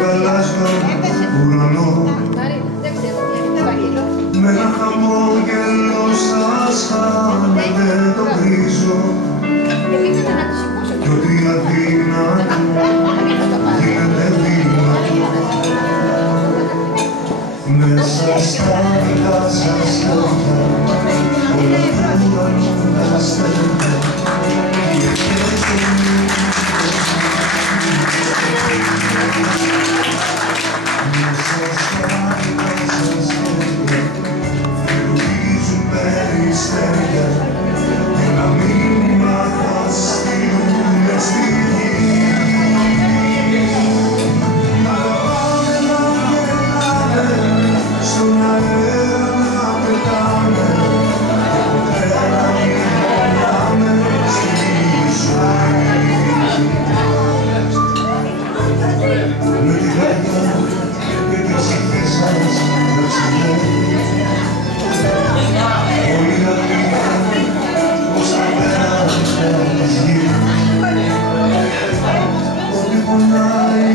γαλάζιο ουρανό με ένα χαμόγελο σας χάνετε το γκρίζο κι ό,τι αδύνατο γίνεται δυνατό μέσα στα δικά σας χέρια όλα του ουρανού τα στέλνετε ένα μήνυμα θα στείλουμε στη γη. Να πάμε να γελάμε, στον αέρα να πετάμε και ποτέ να μην περνάμε στη ζωή. Με τη καρδιά και τη ψυχή σας να ξυλεύει όλη η αλήθεια πως θα πέρασε της γης. Ό,τι πονάει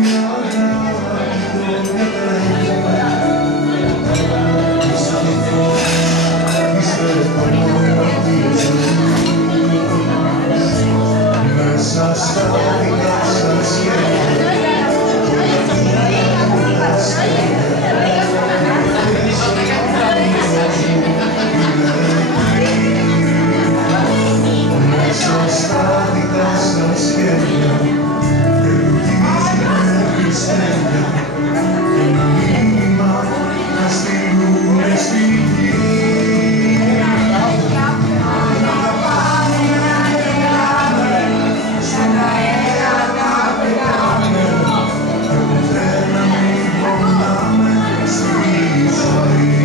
μια αγάπη το διατρέχει. Σαν το φως είστε πανώνα τη ζωή. Μέσα στα δικά σας χέρια όλα του ουρανού τα στέλνετε. Στα δικά σας χέρια και λογίζουμε πιστέλια ένα μήνυμα να στείλουμε στη γη. Να πάμε να γελάμε, στον αέρα να πετάμε και ποτέ να μην πονάμε στη ζωή.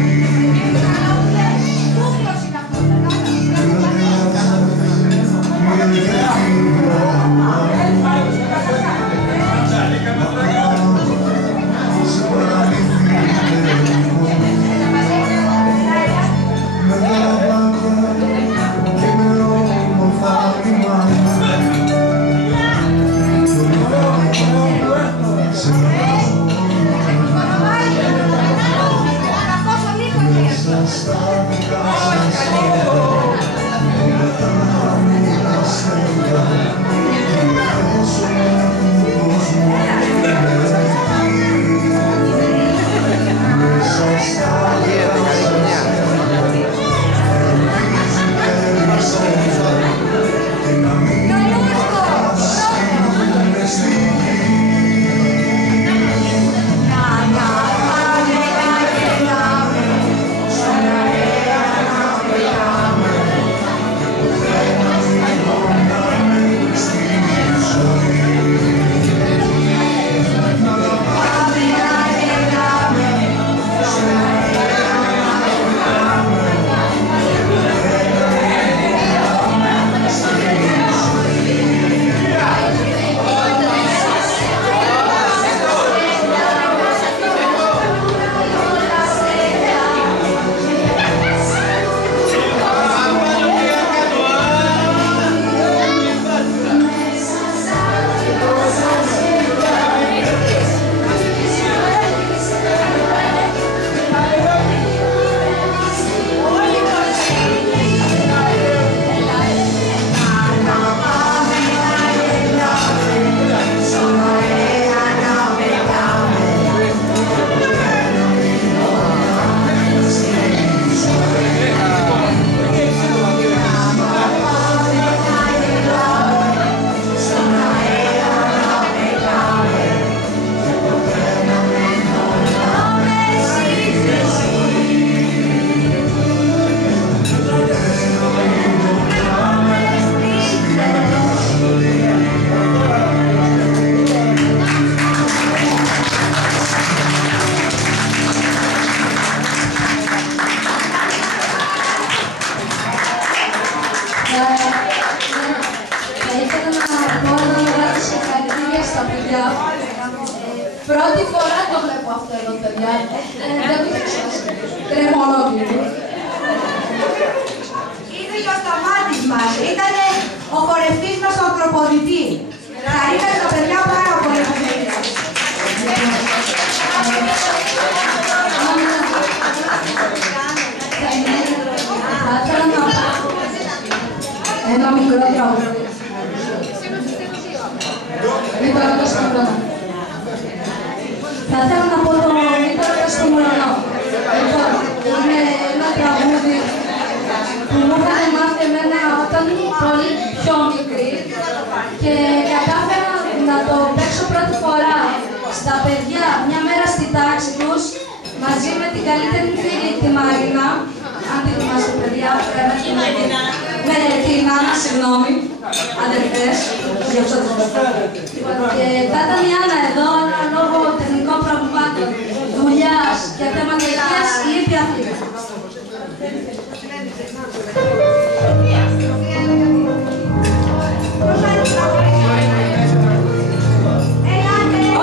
Πρώτη φορά το βλέπω αυτό εδώ, παιδιά. Δεν το ξέρω. Τρέμω ολόκληρο. Είναι και ο Σταμάτης μας. Ήταν ο χορευτής μας ο Ανθρωποδητή. Χαρήκατε τα παιδιά πάρα πολύ. τραγούδι. Μην παρακαλώ στον ουρανό. Θα ήθελα να πω το μην παρακαλώ στον ουρανό. Λοιπόν, είναι ένα τραγούδι που μου είχαν μάθει εμένα όταν ήμουν πολύ πιο μικρή και κατάφερα να το παίξω πρώτη φορά στα παιδιά μια μέρα στη τάξη τους μαζί με την καλύτερη φίλη τη Μαρίνα, αν τη θυμάστε παιδιά, με την Άννα, συγγνώμη, αδερφές, γι' αυτό το και θα ήταν η Άννα εδώ, αλλά λόγω τεχνικών προβλημάτων, δουλειάς και θέματα υγείας, λείπει αυτή.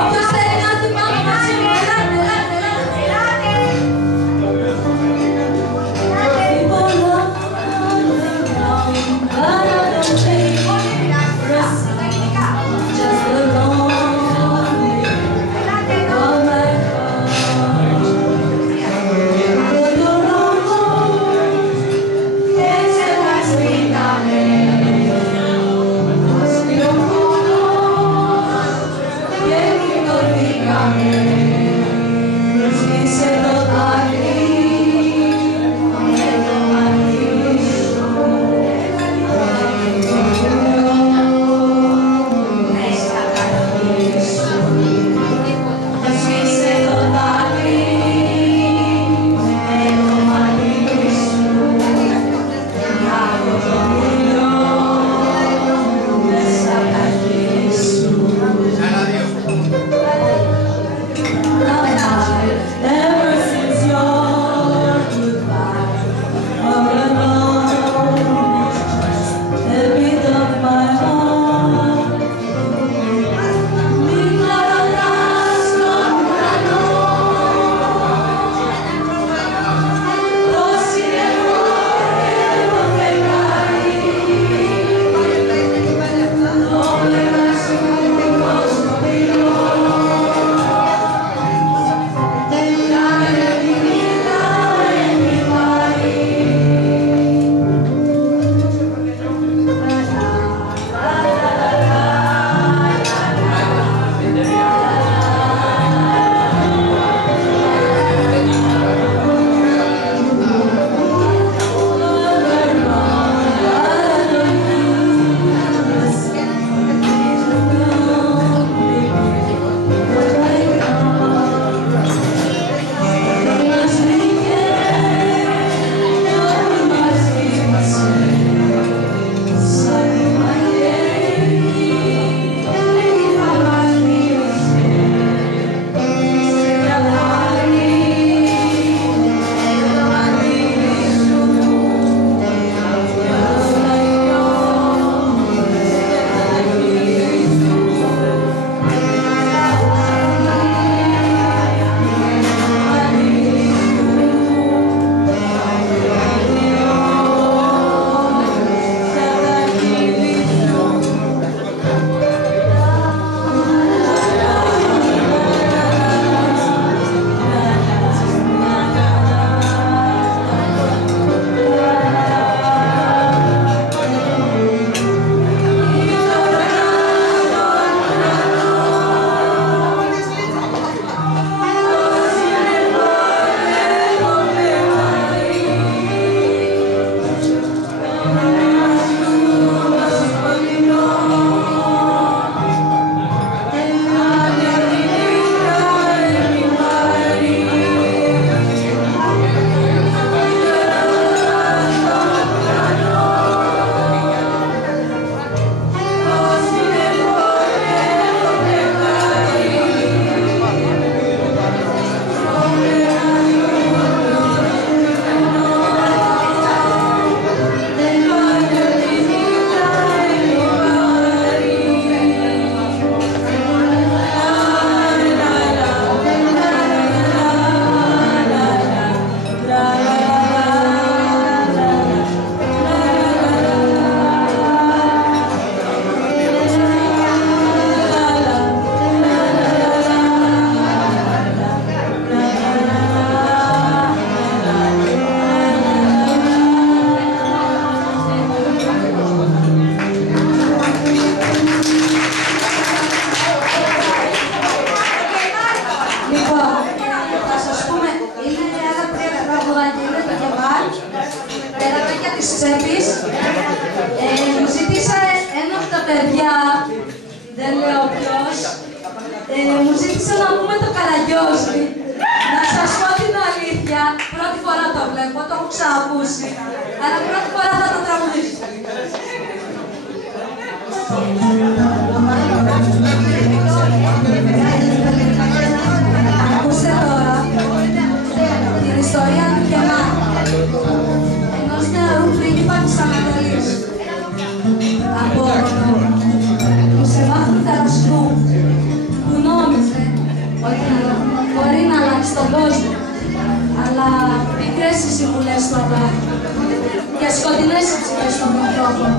Όποιος θέλει να την πάμε μαζί μου, ελάτε, ελάτε, ελάτε. Ελάτε. Μου ζήτησε να πούμε το Καραγκιόζη. Να σας πω την αλήθεια, πρώτη φορά το βλέπω, το έχω ξανακούσει, αλλά πρώτη φορά θα το τραγουδήσω. Ακούστε τώρα την ιστορία του Κεμάλ, ενός νεαρού πρίγκιπα της Ανατολής, από το Σεβάθο Θερασσού, που νόμιζε ότι μπορεί να αλλάξει τον κόσμο, αλλά πικρές οι συμβουλές του Αλάχη και σκοτεινές οι ψυχές των ανθρώπων.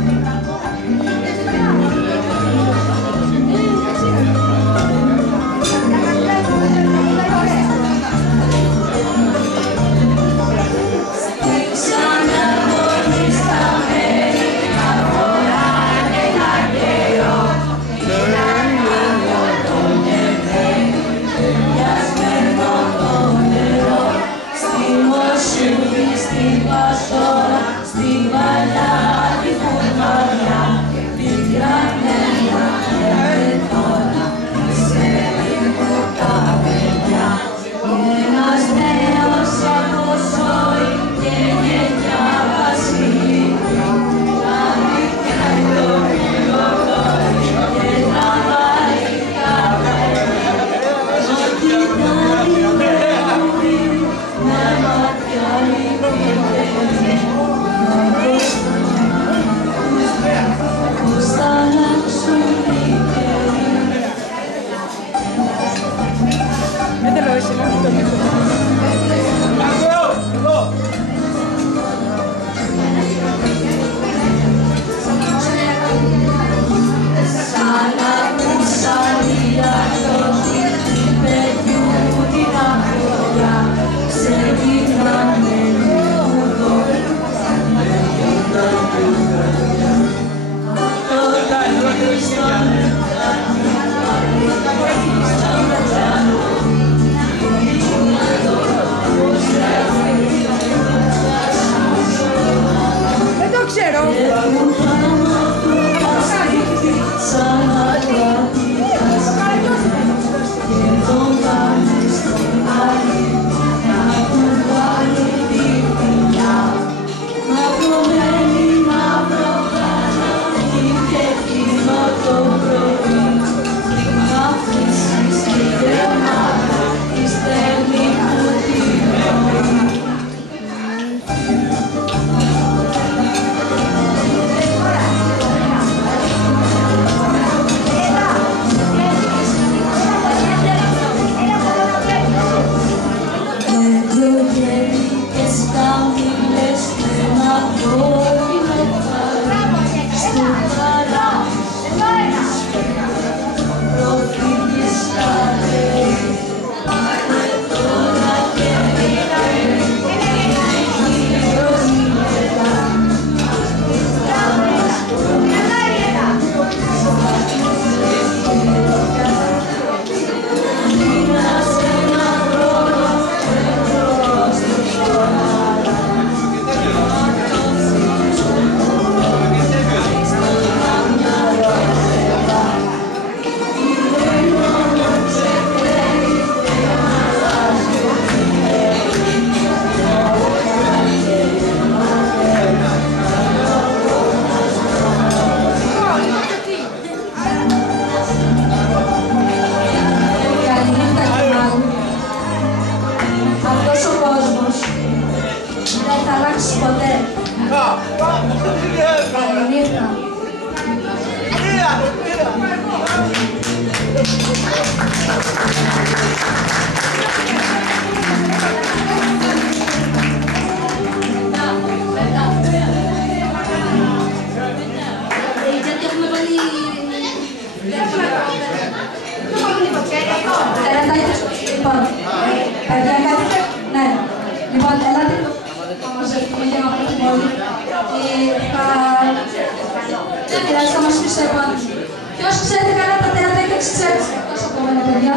Ποιος ξέρει καλά τα τερατάκια της Ξέρης, τόσο από μένα παιδιά.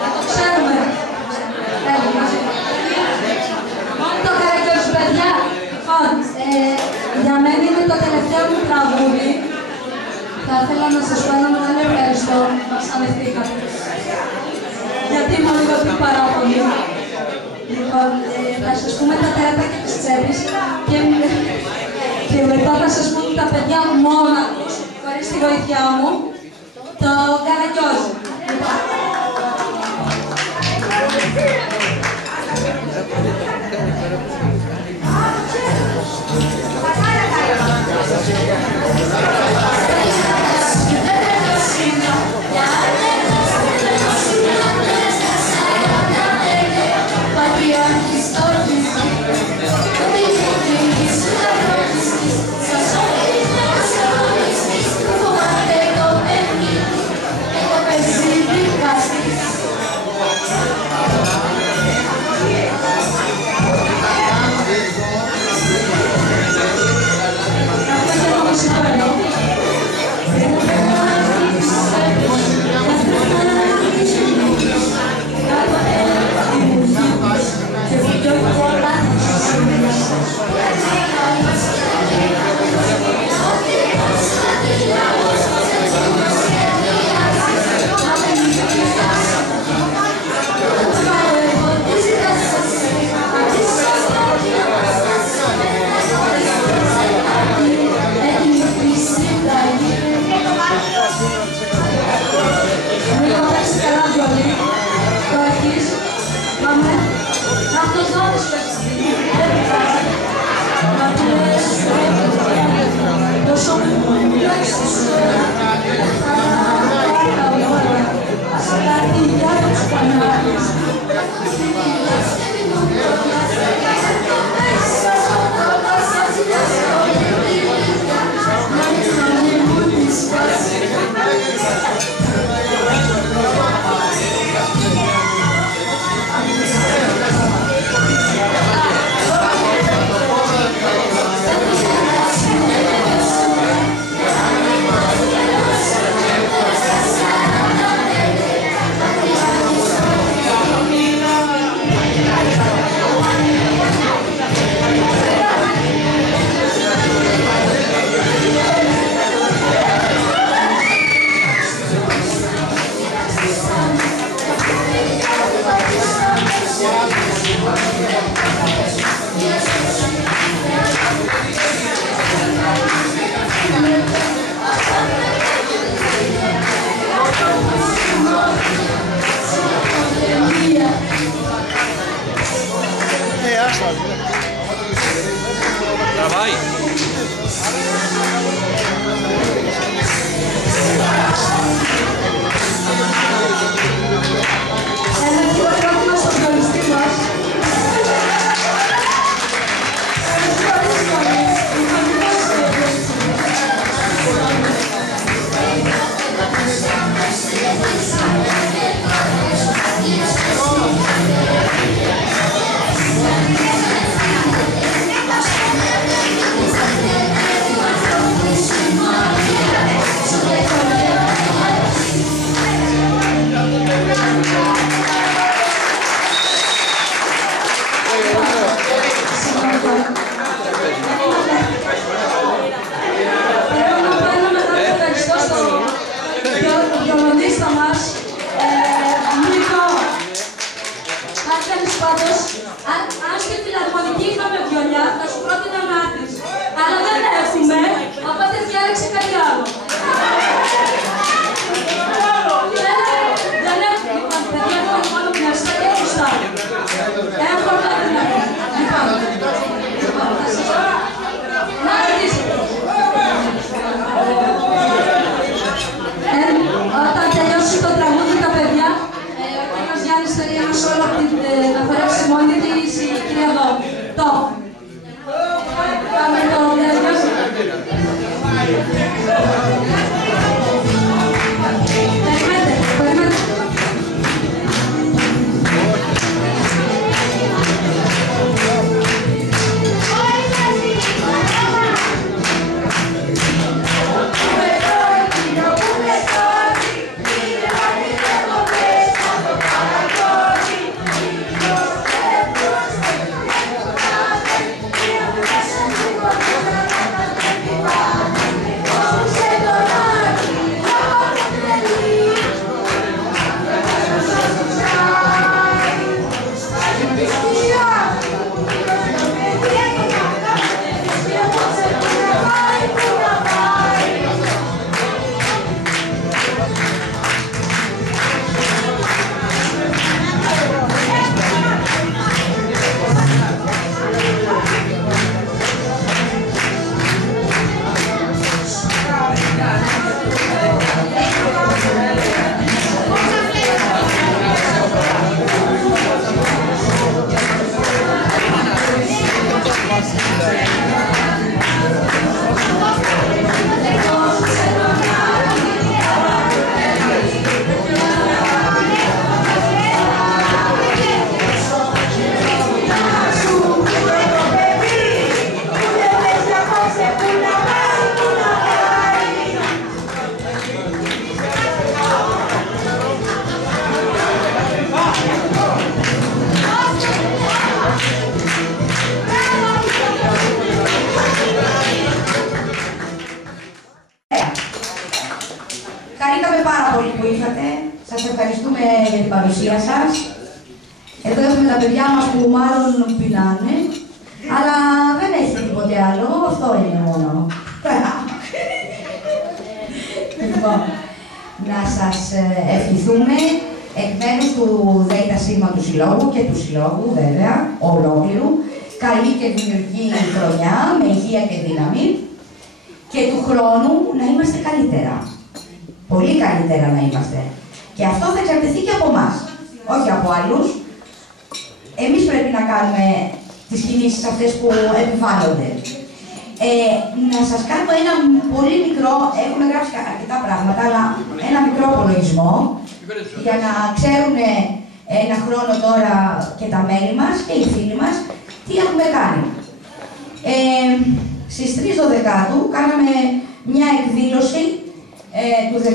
Να το ξέρουμε. Μόνο το Καραγκιόζη, παιδιά. Λοιπόν, για μένα είναι το τελευταίο μου τραγούδι. Θα ήθελα να σας πω ένα μεγάλο ευχαριστώ που μας ανεχτήκατε. ήμουν λίγο πιο παράπονη. Λοιπόν, θα σας πούμε τα τερατάκια της τσέπης και μετά θα σας πούμε τα παιδιά μόνα τους, χωρίς τη βοήθειά μου, το καραγκιόζι. Thank you. Χαρήκαμε πάρα πολύ που ήρθατε. Σας ευχαριστούμε για την παρουσία σας. Εδώ έχουμε τα παιδιά μας που μάλλον πεινάνε, αλλά δεν έχει τίποτε άλλο, αυτό είναι μόνο. Λοιπόν, να σας ευχηθούμε εκ μέρους του ΔΣ του Συλλόγου και του Συλλόγου, βέβαια, ολόκληρου, καλή και δημιουργική χρονιά, με υγεία και δύναμη, και του χρόνου να είμαστε καλύτερα. Πολύ καλύτερα να είμαστε. Και αυτό θα εξαρτηθεί και από εμάς, όχι από άλλους. Εμείς πρέπει να κάνουμε τις κινήσεις αυτές που επιβάλλονται. Να σας κάνω ένα πολύ μικρό, έχουμε γράψει αρκετά πράγματα, αλλά ένα μικρό απολογισμό, για να ξέρουν ένα χρόνο τώρα και τα μέλη μας και οι φίλοι μας τι έχουμε κάνει. Στις 3 Δεκάτου κάναμε μια εκδήλωση του 16,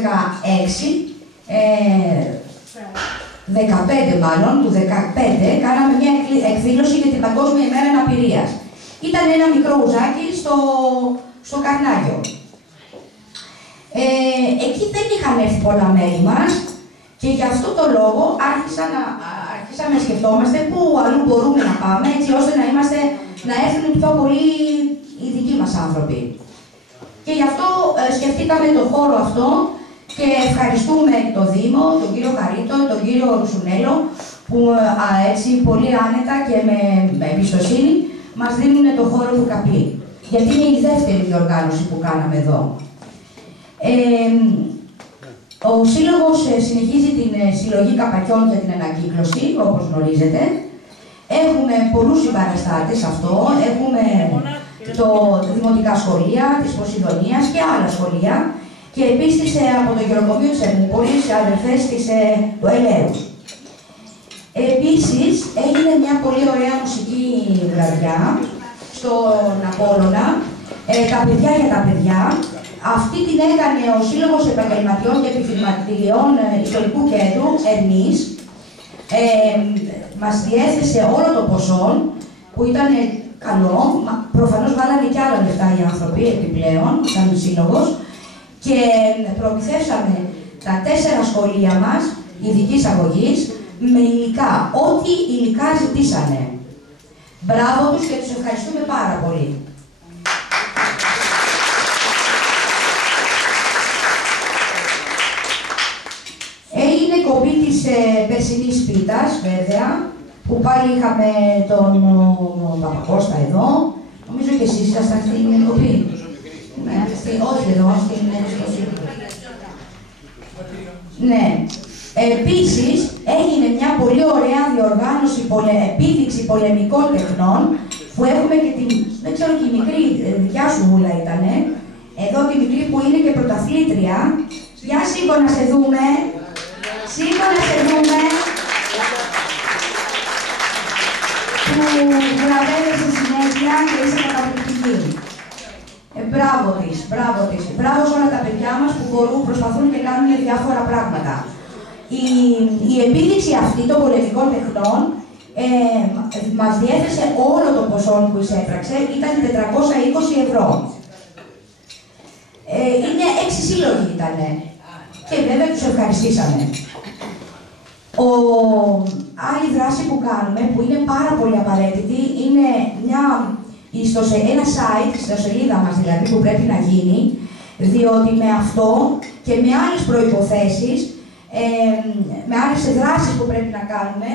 15 μάλλον, του 15, κάναμε μια εκδήλωση για την Παγκόσμια ημέρα αναπηρίας. Ήταν ένα μικρό ουζάκι στο Καρνάγιο. Εκεί δεν είχαν έρθει πολλά μέλη μας και γι' αυτό το λόγο άρχισαμε να σκεφτόμαστε πού αλλού μπορούμε να πάμε, έτσι ώστε να έρθουν πιο πολύ οι δικοί μας άνθρωποι. Και γι' αυτό σκεφτήκαμε το χώρο αυτό και ευχαριστούμε τον Δήμο, τον κύριο Χαρίτο, τον κύριο Ρουσουνέλο, που έτσι πολύ άνετα και με εμπιστοσύνη μας δίνουν το χώρο του Καπλή. Γιατί είναι η δεύτερη διοργάνωση που κάναμε εδώ. Ο Σύλλογος συνεχίζει την συλλογή καπακιών για την ανακύκλωση, όπως γνωρίζετε. Έχουμε πολλούς συμπαραστάτες αυτό. Έχουμε τα δημοτικά σχολεία της Ποσειδονίας και άλλα σχολεία. Και επίσης από το γεροκομείο της Ερμούπολης, αδερφές του Ελέους. Επίσης, έγινε μια πολύ ωραία μουσική βραδιά στον Απόλλωνα, τα παιδιά για τα παιδιά. Αυτή την έκανε ο Σύλλογος Επαγγελματιών και Επιχειρηματιών Ιστορικού Κέντρου, Ερμής. Μας διέθεσε όλο το ποσό, που ήταν καλό. Προφανώς βάλανε και άλλα λεφτά οι άνθρωποι επιπλέον, σαν σύλλογος. Και προμηθεύσαμε τα 4 σχολεία μας, ειδικής αγωγής, με υλικά, ό,τι υλικά ζητήσανε. Μπράβο τους και τους ευχαριστούμε πάρα πολύ. Έγινε κοπή της περσινής πίτας, βέβαια, που πάλι είχαμε τον Παπακώστα εδώ. Νομίζω και εσείς ήσασταν στην κοπή. Ναι, όχι εδώ, στην έκδοση. Ναι. Επίσης, έγινε μια πολύ ωραία διοργάνωση, επίδειξη πολεμικών τεχνών, που έχουμε και την, δεν ξέρω και η μικρή, δικιά σου Μούλα ήτανε, εδώ τη μικρή που είναι και πρωταθλήτρια. Για σήκω να σε δούμε. Σήκω να σε δούμε. Που βραβεύεσαι συνέχεια και είσαι καταπληκτική. Μπράβο της, μπράβο της. Μπράβο σε όλα τα παιδιά μας που προσπαθούν και κάνουν διάφορα πράγματα. Η επίδειξη αυτή των πολεμικών τεχνών μας διέθεσε όλο το ποσό που εισέπραξε, ήταν 420 ευρώ. Είναι 6 σύλλογοι ήτανε και βέβαια τους ευχαριστήσαμε. Άλλη δράση που κάνουμε, που είναι πάρα πολύ απαραίτητη, είναι ένα site, στη σελίδα μας δηλαδή, που πρέπει να γίνει, διότι με αυτό και με άλλες προϋποθέσεις, με άλλες δράσεις που πρέπει να κάνουμε,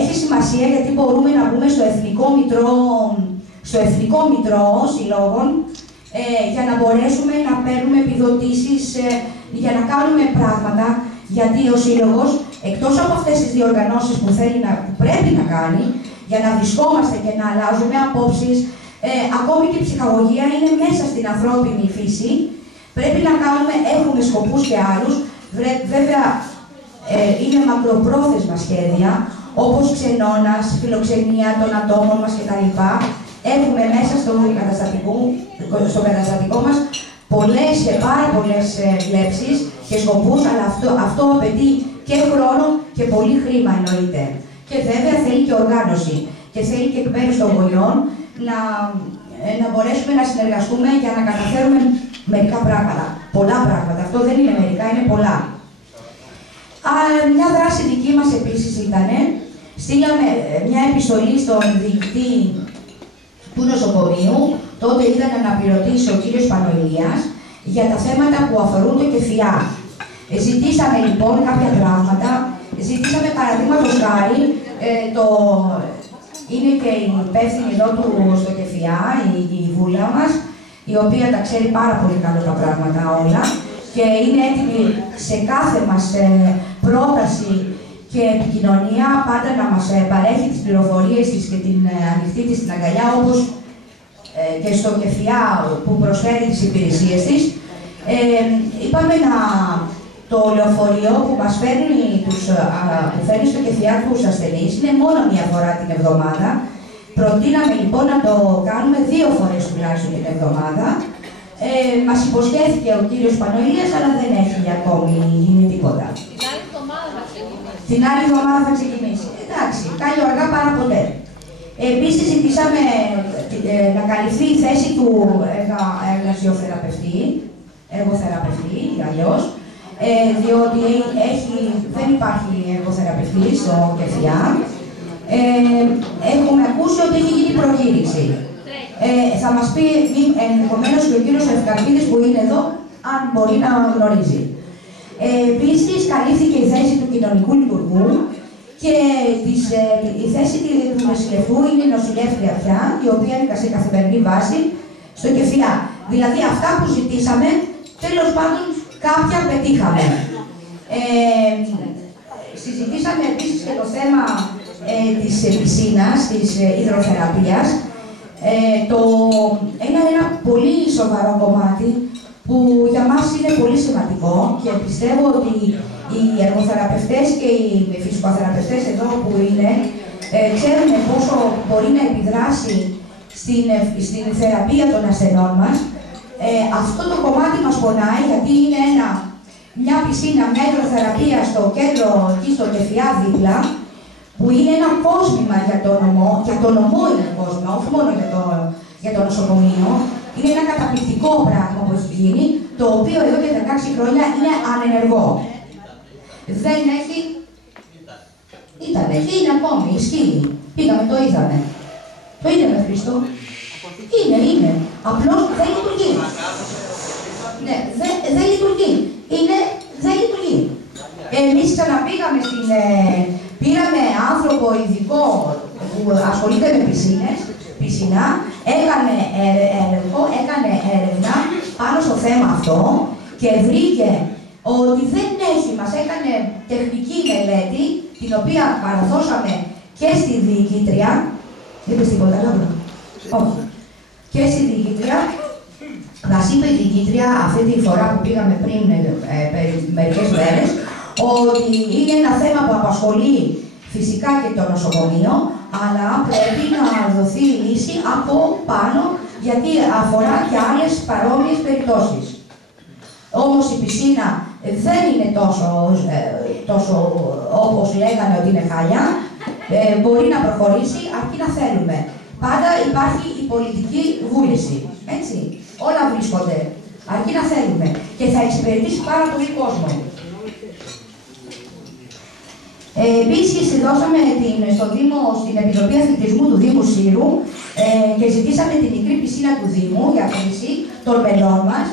έχει σημασία γιατί μπορούμε να μπούμε στο Εθνικό Μητρό Συλλόγων για να μπορέσουμε να παίρνουμε επιδοτήσεις, για να κάνουμε πράγματα, γιατί ο Σύλλογος, εκτός από αυτές τις διοργανώσεις που πρέπει να κάνει, για να βρισκόμαστε και να αλλάζουμε απόψεις, ακόμη και η ψυχαγωγία είναι μέσα στην ανθρώπινη φύση, πρέπει να έχουμε σκοπούς και άλλους. Βέβαια, είναι μακροπρόθεσμα σχέδια, όπως ξενώνας, φιλοξενία των ατόμων μας κτλ. Έχουμε μέσα στο καταστατικό μας πολλές και πάρα πολλές βλέψεις και σκοπούς, αλλά αυτό απαιτεί και χρόνο και πολύ χρήμα εννοείται. Και βέβαια θέλει και οργάνωση και θέλει και εκ μέρους των γονιών να μπορέσουμε να συνεργαστούμε για να καταφέρουμε μερικά πράγματα. πολλά πράγματα. Αυτό δεν είναι μερικά, είναι πολλά. Μια δράση δική μας επίσης ήταν, στείλαμε μια επιστολή στον διοικητή του νοσοκομείου, τότε ήταν αναπληρωτής ο κύριος Πανοηλίας, για τα θέματα που αφορούν το ΚΕΦΙΑ. Ζητήσαμε λοιπόν κάποια πράγματα, ζητήσαμε παραδείγματος χάρη, είναι και η υπεύθυνη εδώ του στο ΚΕΦΙΑ, η βούλα μας, η οποία τα ξέρει πάρα πολύ καλά τα πράγματα όλα και είναι έτοιμη σε κάθε μας πρόταση και επικοινωνία πάντα να μας παρέχει τις πληροφορίες της και την ανοιχτή της την αγκαλιά, όπως και στο ΚΕΦΙΑ που προσφέρει τις υπηρεσίες της. Είπαμε το λεωφορείο που μας φέρνει, που φέρνει στο ΚΕΦΙΑ τους ασθενείς είναι μόνο μία φορά την εβδομάδα. Προτείναμε λοιπόν να το κάνουμε 2 φορές τουλάχιστον την εβδομάδα. Μας υποσχέθηκε ο κύριος Πανοηλίας, αλλά δεν έχει ακόμη γίνει τίποτα. Την άλλη εβδομάδα θα ξεκινήσει. Εντάξει, κάλλιο αργά παρά ποτέ. Επίσης ζητήσαμε να καλυφθεί η θέση του εργοθεραπευτή αλλιώς, διότι δεν υπάρχει εργοθεραπευτή στο ΚΕΦΙΑ. Έχουμε ακούσει ότι έχει γίνει προκήρυξη. Θα μας πει ενδεχομένως και ο κύριος Ευκαρπίδης που είναι εδώ, αν μπορεί να γνωρίζει. Επίσης, καλύφθηκε η θέση του κοινωνικού λειτουργού και η θέση του νοσηλευτού είναι η νοσηλεύτρια πια, η οποία είναι σε καθημερινή βάση στο ΚΕΦΙΑ. Δηλαδή, αυτά που ζητήσαμε, τέλος πάντων, κάποια πετύχαμε. Συζητήσαμε επίσης και το θέμα της πισίνας, της υδροθεραπείας. Ένα πολύ σοβαρό κομμάτι που για μας είναι πολύ σημαντικό και πιστεύω ότι οι εργοθεραπευτές και οι φυσικοθεραπευτές εδώ που είναι ξέρουν πόσο μπορεί να επιδράσει στην θεραπεία των ασθενών μας. Αυτό το κομμάτι μας πονάει γιατί είναι μια πισίνα με υδροθεραπεία στο κέντρο εκεί στο ΚΕΦΙΑ δίπλα, που είναι ένα κόσμημα για το νομό είναι κόσμημα, όχι μόνο για το νοσοκομείο. Είναι ένα καταπληκτικό πράγμα που έχει γίνει, το οποίο εδώ και 16 χρόνια είναι ανενεργό. Δεν έχει... είναι ακόμη, ισχύει. Πήγαμε, το είδαμε. Το είδαμε, Χρήστο. Είναι. Απλώς δεν λειτουργεί. Ναι, δεν λειτουργεί. Δεν λειτουργεί. Εμείς ξαναπήγαμε πήραμε άνθρωπο ειδικό που ασχολείται με πισινά, έκανε έρευνα πάνω στο θέμα αυτό και βρήκε ότι δεν έχει, μας έκανε τεχνική μελέτη, την οποία παραδώσαμε και στη διοικήτρια. Είπες τίποτα, Λάμπρα? Όχι. Και στη διοικήτρια, μας είπε η διοικήτρια αυτή τη φορά που πήγαμε πριν μερικές μέρες, ότι είναι ένα θέμα που απασχολεί φυσικά και το νοσοκομείο, αλλά πρέπει να δοθεί λύση από πάνω, γιατί αφορά και άλλες παρόμοιες περιπτώσεις. Όμως η πισίνα δεν είναι τόσο όπως λέγανε ότι είναι χάλια, μπορεί να προχωρήσει αρκεί να θέλουμε. Πάντα υπάρχει η πολιτική βούληση, έτσι. Όλα βρίσκονται, αρκεί να θέλουμε και θα εξυπηρετήσει πάρα πολύ κόσμο. Επίσης, δώσαμε στο Δήμο, στην Επιτροπή Αθλητισμού του Δήμου Σύρου και ζητήσαμε την μικρή πισίνα του Δήμου για χρήση των μελών μας.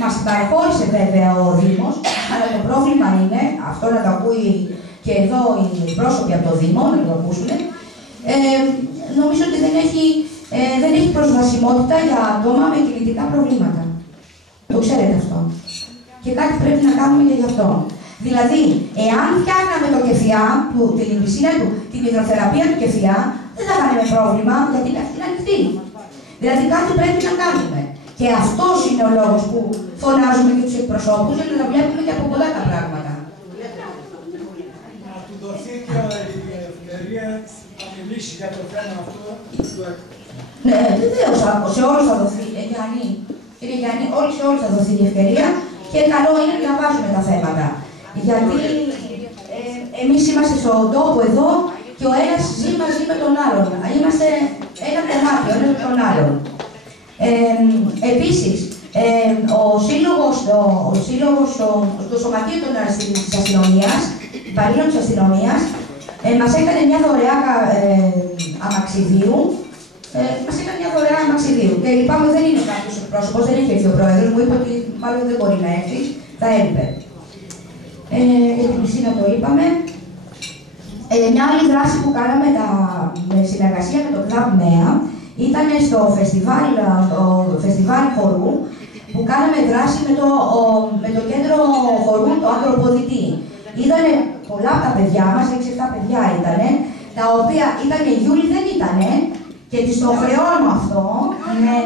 Μας παραχώρησε βέβαια ο Δήμος, αλλά το πρόβλημα είναι, αυτό να το ακούει και εδώ οι πρόσωποι από το Δήμο, να το ακούσουν, νομίζω ότι δεν έχει προσβασιμότητα για άτομα με κινητικά προβλήματα. Το ξέρετε αυτό. Και κάτι πρέπει να κάνουμε και γι' αυτό. Δηλαδή, εάν φτιάχναμε το ΚΕΦΙΑ, την πισίνα του, την υδροθεραπεία του ΚΕΦΙΑ, δεν θα κάνουμε πρόβλημα γιατί είναι ανοιχτή. Δηλαδή, κάτι πρέπει να κάνουμε. Και αυτός είναι ο λόγος που φωνάζουμε και τους εκπροσώπους, για να τα βλέπουμε και από πολλά τα πράγματα. Να του δοθεί και η ευκαιρία να μιλήσει για το θέμα αυτό. Ναι, βεβαίως, σε όλους θα δοθεί, κύριε Γιάννη, σε όλους θα δοθεί η ευκαιρία και καλό είναι να βάζουμε τα θέματα. Γιατί εμείς είμαστε στον τόπο εδώ και ο ένας ζει μαζί με τον άλλον. Είμαστε ένα κομμάτι, ο ένας με τον άλλον. Επίσης, Ο σύλλογος, το Σωματείο της Αστυνομίας, υπαλλήλων της Αστυνομίας, μας έκανε μια δωρεά αμαξιδίου. Και λυπάμαι, δεν είναι κάποιος εκπρόσωπος, δεν έχει έρθει ο πρόεδρος, μου είπε ότι μάλλον δεν μπορεί να έρθει, θα έλειπε. Για την πισίνα το είπαμε. Μια άλλη δράση που κάναμε με συνεργασία με το Club Νέα ήταν στο φεστιβάλ χορού που κάναμε δράση με το κέντρο χορού, το Ακροποδητή. Ήτανε πολλά από τα παιδιά μας, 6-7 παιδιά ήτανε, τα οποία ήτανε Γιούλη, δεν ήτανε, και της το χρεώνω αυτό. Ναι.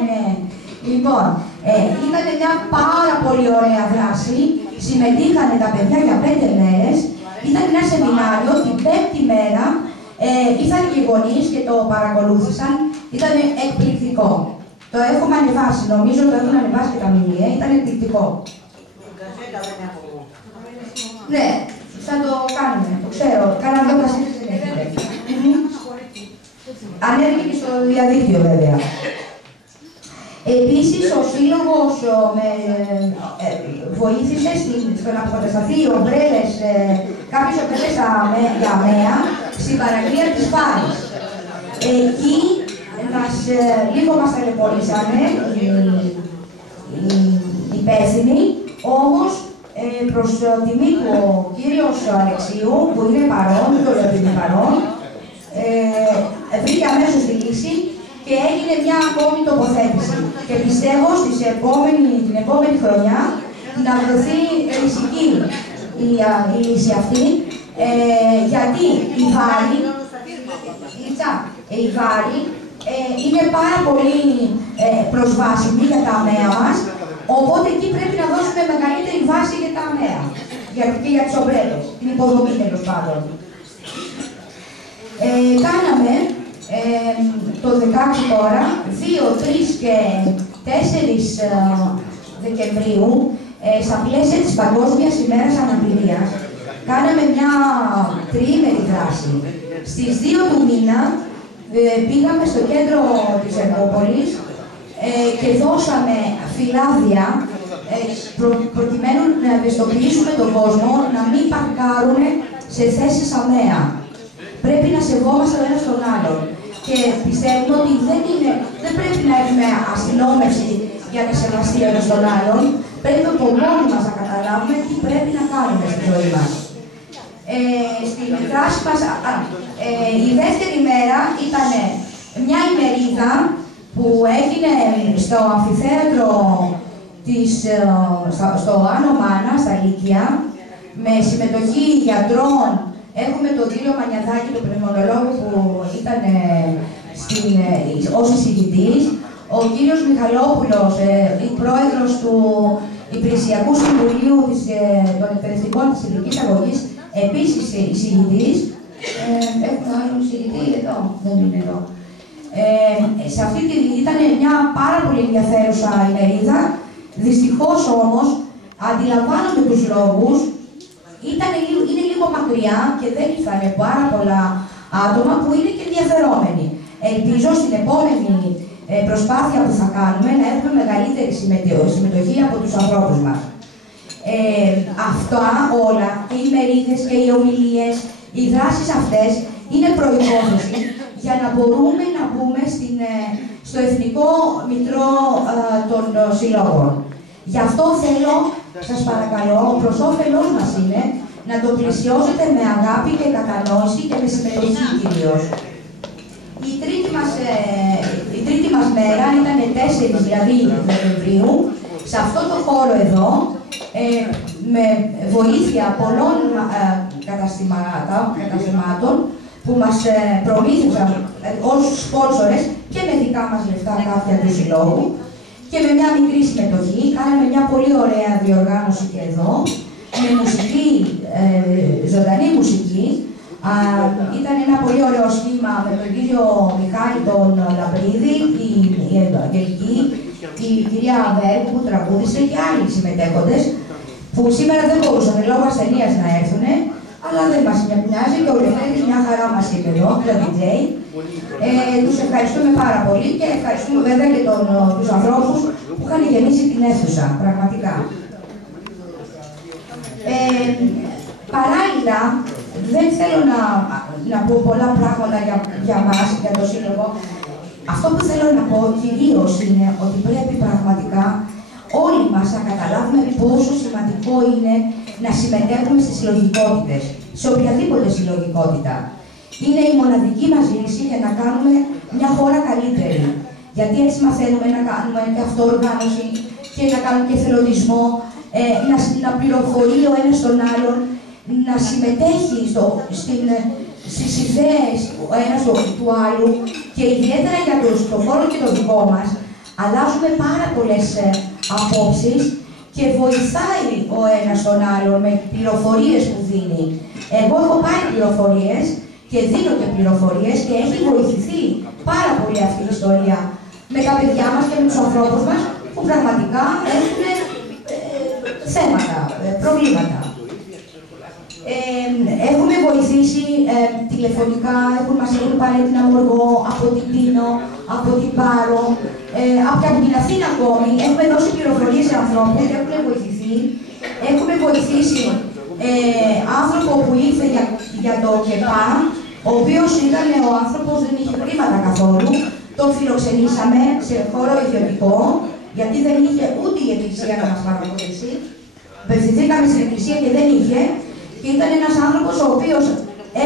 Λοιπόν, ήταν μια πάρα πολύ ωραία δράση, συμμετείχανε τα παιδιά για 5 μέρες, ήταν ένα σεμινάριο, την 5η μέρα, ήρθαν και οι γονείς και το παρακολούθησαν, ήταν εκπληκτικό. Το έχουμε ανεβάσει, νομίζω το έχουν ανεβάσει και τα μηνύα, ήταν εκπληκτικό. Ναι, θα το κάνουμε, το ξέρω, κάναμε 2 κασέτες δεν έχετε. Ανέβηκε και στο διαδίκτυο βέβαια. Επίσης, ο Σύλλογος βοήθησε στο να αποκατασταθεί οι ομπρέλες, κάποιες ομπρέλες για ΑΜΕΑ, στην παραλία της Φάρης. Εκεί λίγο μας ταλαιπωρήσανε οι υπεύθυνοι, όμως προς τιμή του ο κύριος Αλεξίου, που είναι παρόν, το λέω ότι είναι παρόν, βρήκε αμέσως τη λύση και έγινε μια ακόμη τοποθέτηση. Και πιστεύω την επόμενη χρονιά να δοθεί ριζική η λύση αυτή, γιατί η Βάρη είναι πάρα πολύ προσβάσιμη για τα ΑΜΕΑ μας, οπότε εκεί πρέπει να δώσουμε μεγαλύτερη βάση για τα ΑΜΕΑ και για τις ομπρέλες, την υποδομή τέλος πάντων. Κάναμε το 16 τώρα, 2, 3 και 4 Δεκεμβρίου, στα πλαίσια της Παγκόσμιας ημέρας αναπηρίας, κάναμε μια τριήμερη δράση. Στις 2 του μήνα πήγαμε στο κέντρο της Ερκόπολης και δώσαμε φυλάδια προκειμένου να ευαισθητοποιήσουμε τον κόσμο να μην παρκάρουν σε θέσεις ΑΜΕΑ. Πρέπει να σεβόμαστε ο ένας τον άλλον. Και πιστεύουμε ότι δεν πρέπει να έχουμε αστυνόμευση για να σεβαστεί ο ένας τον άλλον. Πρέπει από μόνοι μας να καταλάβουμε τι πρέπει να κάνουμε στη ζωή μας. Στην δράση μας, η δεύτερη μέρα ήταν μια ημερίδα που έγινε στο αμφιθέατρο στο Άνω Μάνα, στα Λύκεια, με συμμετοχή γιατρών. Έχουμε τον κύριο Μανιαδάκη, τον πνευμονολόγο που ήταν ως εισηγητής, ο κύριος Μιχαλόπουλος, πρόεδρος του Υπηρεσιακού Συμβουλίου των Εκπαιδευτικών της Ειδικής Αγωγής, επίσης εισηγητής. Έχουμε άλλο εισηγητή εδώ, δεν είναι εδώ. Σε αυτή ήταν μια πάρα πολύ ενδιαφέρουσα ημερίδα. Δυστυχώς όμως, αντιλαμβάνομαι τους λόγους, είναι λίγο μακριά και δεν ήρθαν πάρα πολλά άτομα που είναι και ενδιαφερόμενοι. Ελπίζω στην επόμενη προσπάθεια που θα κάνουμε να έχουμε μεγαλύτερη συμμετοχή από τους ανθρώπους μας. Αυτά όλα, και οι μερίδες και οι ομιλίες, οι δράσεις αυτές είναι προϋπόθεση για να μπορούμε να μπούμε στο Εθνικό Μητρό των Συλλόγων. Γι' αυτό θέλω, σας παρακαλώ, προς όφελός μας είναι να το πλησιώσετε με αγάπη και κατανόηση και με συμμετοχή κυρίως. Η τρίτη μας μέρα ήταν 4 δηλαδή Δεκεμβρίου, σε αυτό το χώρο εδώ, με βοήθεια πολλών καταστημάτων που μας προμήθευσαν ως σπόνσορες και με δικά μας λεφτά κάποια του συλλόγου και με μια μικρή συμμετοχή. Κάναμε μια πολύ ωραία διοργάνωση και εδώ, με μουσική, ζωντανή μουσική. Ήταν ένα πολύ ωραίο σχήμα με τον κύριο Μιχάλη τον Λαμπρίδη, η Αγγελική, η κυρία Βέρκου που τραγούδισε και άλλοι συμμετέχοντες που σήμερα δεν μπορούσαν λόγω ασθενείας να έρθουν. αλλά δεν μας νοιάζει και ο Λευτέρης μια χαρά μας είπε εδώ, το DJ. Τους ευχαριστούμε πάρα πολύ και ευχαριστούμε βέβαια και τους ανθρώπους που είχαν γεμίσει την αίθουσα, πραγματικά. Παράλληλα, δεν θέλω να πω πολλά πράγματα για μας, για το Σύλλογο. Αυτό που θέλω να πω κυρίως είναι ότι πρέπει πραγματικά όλοι μας να καταλάβουμε πόσο σημαντικό είναι να συμμετέχουμε στις συλλογικότητες, σε οποιαδήποτε συλλογικότητα. Είναι η μοναδική μας λύση για να κάνουμε μια χώρα καλύτερη. Γιατί έτσι μαθαίνουμε να κάνουμε και αυτοοργάνωση και να κάνουμε και εθελοντισμό, να πληροφορεί ο ένας τον άλλον, να συμμετέχει στις ιδέες ο ένας του άλλου και ιδιαίτερα για το χώρο και το δικό μας, αλλάζουμε πάρα πολλές απόψεις και βοηθάει ο ένας τον άλλον με πληροφορίες που δίνει. Εγώ έχω πάρει πληροφορίες και δίνω και πληροφορίες και έχει βοηθηθεί πάρα πολύ αυτή η ιστορία με τα παιδιά μας και με τους ανθρώπους μας που πραγματικά έχουν θέματα, προβλήματα. Έχουμε βοηθήσει τηλεφωνικά, μας έχουν πάρει την Αμοργό, από την Τίνο, από την Πάρο, από την Αθήνα ακόμη. Έχουμε δώσει πληροφορίες σε ανθρώπους και έχουν βοηθηθεί. Έχουμε βοηθήσει άνθρωπο που ήρθε για το ΚΕΠΑ, ο οποίος ήταν ο άνθρωπος, δεν είχε χρήματα καθόλου. Τον φιλοξενήσαμε σε χώρο ιδιωτικό, γιατί δεν είχε ούτε η Εκκλησία να μας παρακολουθήσει. Απευθυνθήκαμε στην Εκκλησία και δεν είχε. Και ήταν ένας άνθρωπος ο οποίος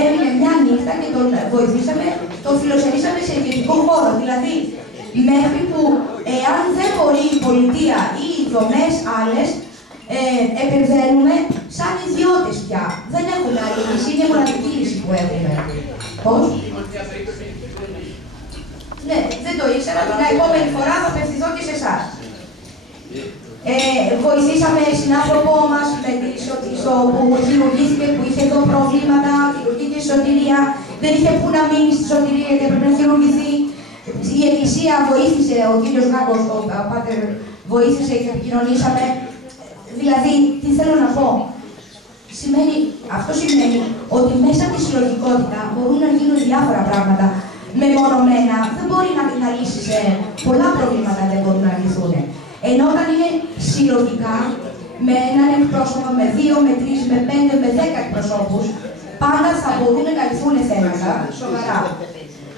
έμεινε μια νύχτα και τον βοηθήσαμε, τον φιλοξενήσαμε σε ιδιωτικό χώρο. Δηλαδή, μέχρι που εάν δεν μπορεί η πολιτεία ή οι δομές άλλες, επεμβαίνουμε σαν ιδιώτες πια. Δεν έχουμε άλλη λύση, είναι η μοναδική λύση που έχουμε. Πώς? Ναι, δεν το ήξερα, την επόμενη φορά θα απευθυνθώ και σε εσάς. Βοηθήσαμε συνάνθρωπό μας που χειρουργήθηκε, που είχε εδώ προβλήματα, χειρουργήθηκε στη σωτηρία, δεν είχε πού να μείνει στη σωτηρία γιατί έπρεπε να χειρουργηθεί. Η Εκκλησία βοήθησε, ο κύριος Γάκος, ο Πάτερ, βοήθησε και επικοινωνήσαμε. Δηλαδή, τι θέλω να πω, αυτό σημαίνει ότι μέσα από τη συλλογικότητα μπορούν να γίνουν διάφορα πράγματα. Μεμονωμένα δεν μπορεί να λύσει πολλά προβλήματα, δεν μπορούν να λυθούν. Ενώ όταν είναι συλλογικά, με έναν εκπρόσωπο, με 2, με 3, με 5, με 10 εκπροσώπους, πάντα θα μπορούν να λυθούν θέματα σοβαρά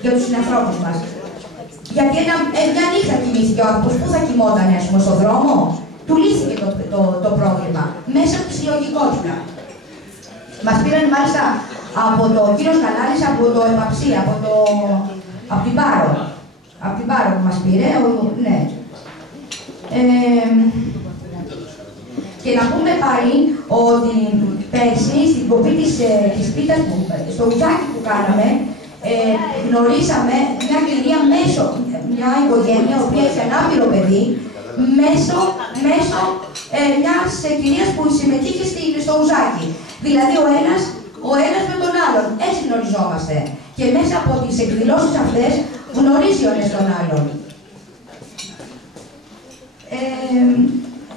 για τους συνανθρώπους μας. Γιατί μια νύχτα κοιμήθηκε ο άνθρωπος, πού θα κοιμόταν, ας πούμε, στον δρόμο, του λύθηκε το πρόβλημα μέσα από τη συλλογικότητα. Μας πήραν μάλιστα από το κύριος Καλάλης, από το ΕΠΑΨΗ, από την Πάρο. Από την Πάρο που μας πήρε, ναι. Και να πούμε πάλι ότι πέρσι στην κοπή της πίτας, στο ουζάκι που κάναμε, γνωρίσαμε μια κυρία μια οικογένεια, η οποία έχει ανάπηρο παιδί, μέσω μιας κυρίας που συμμετείχε στο ουζάκι. Δηλαδή ο ένας με τον άλλον. Έτσι γνωριζόμαστε. Και μέσα από τις εκδηλώσεις αυτές γνωρίζει ο ένας τον άλλον.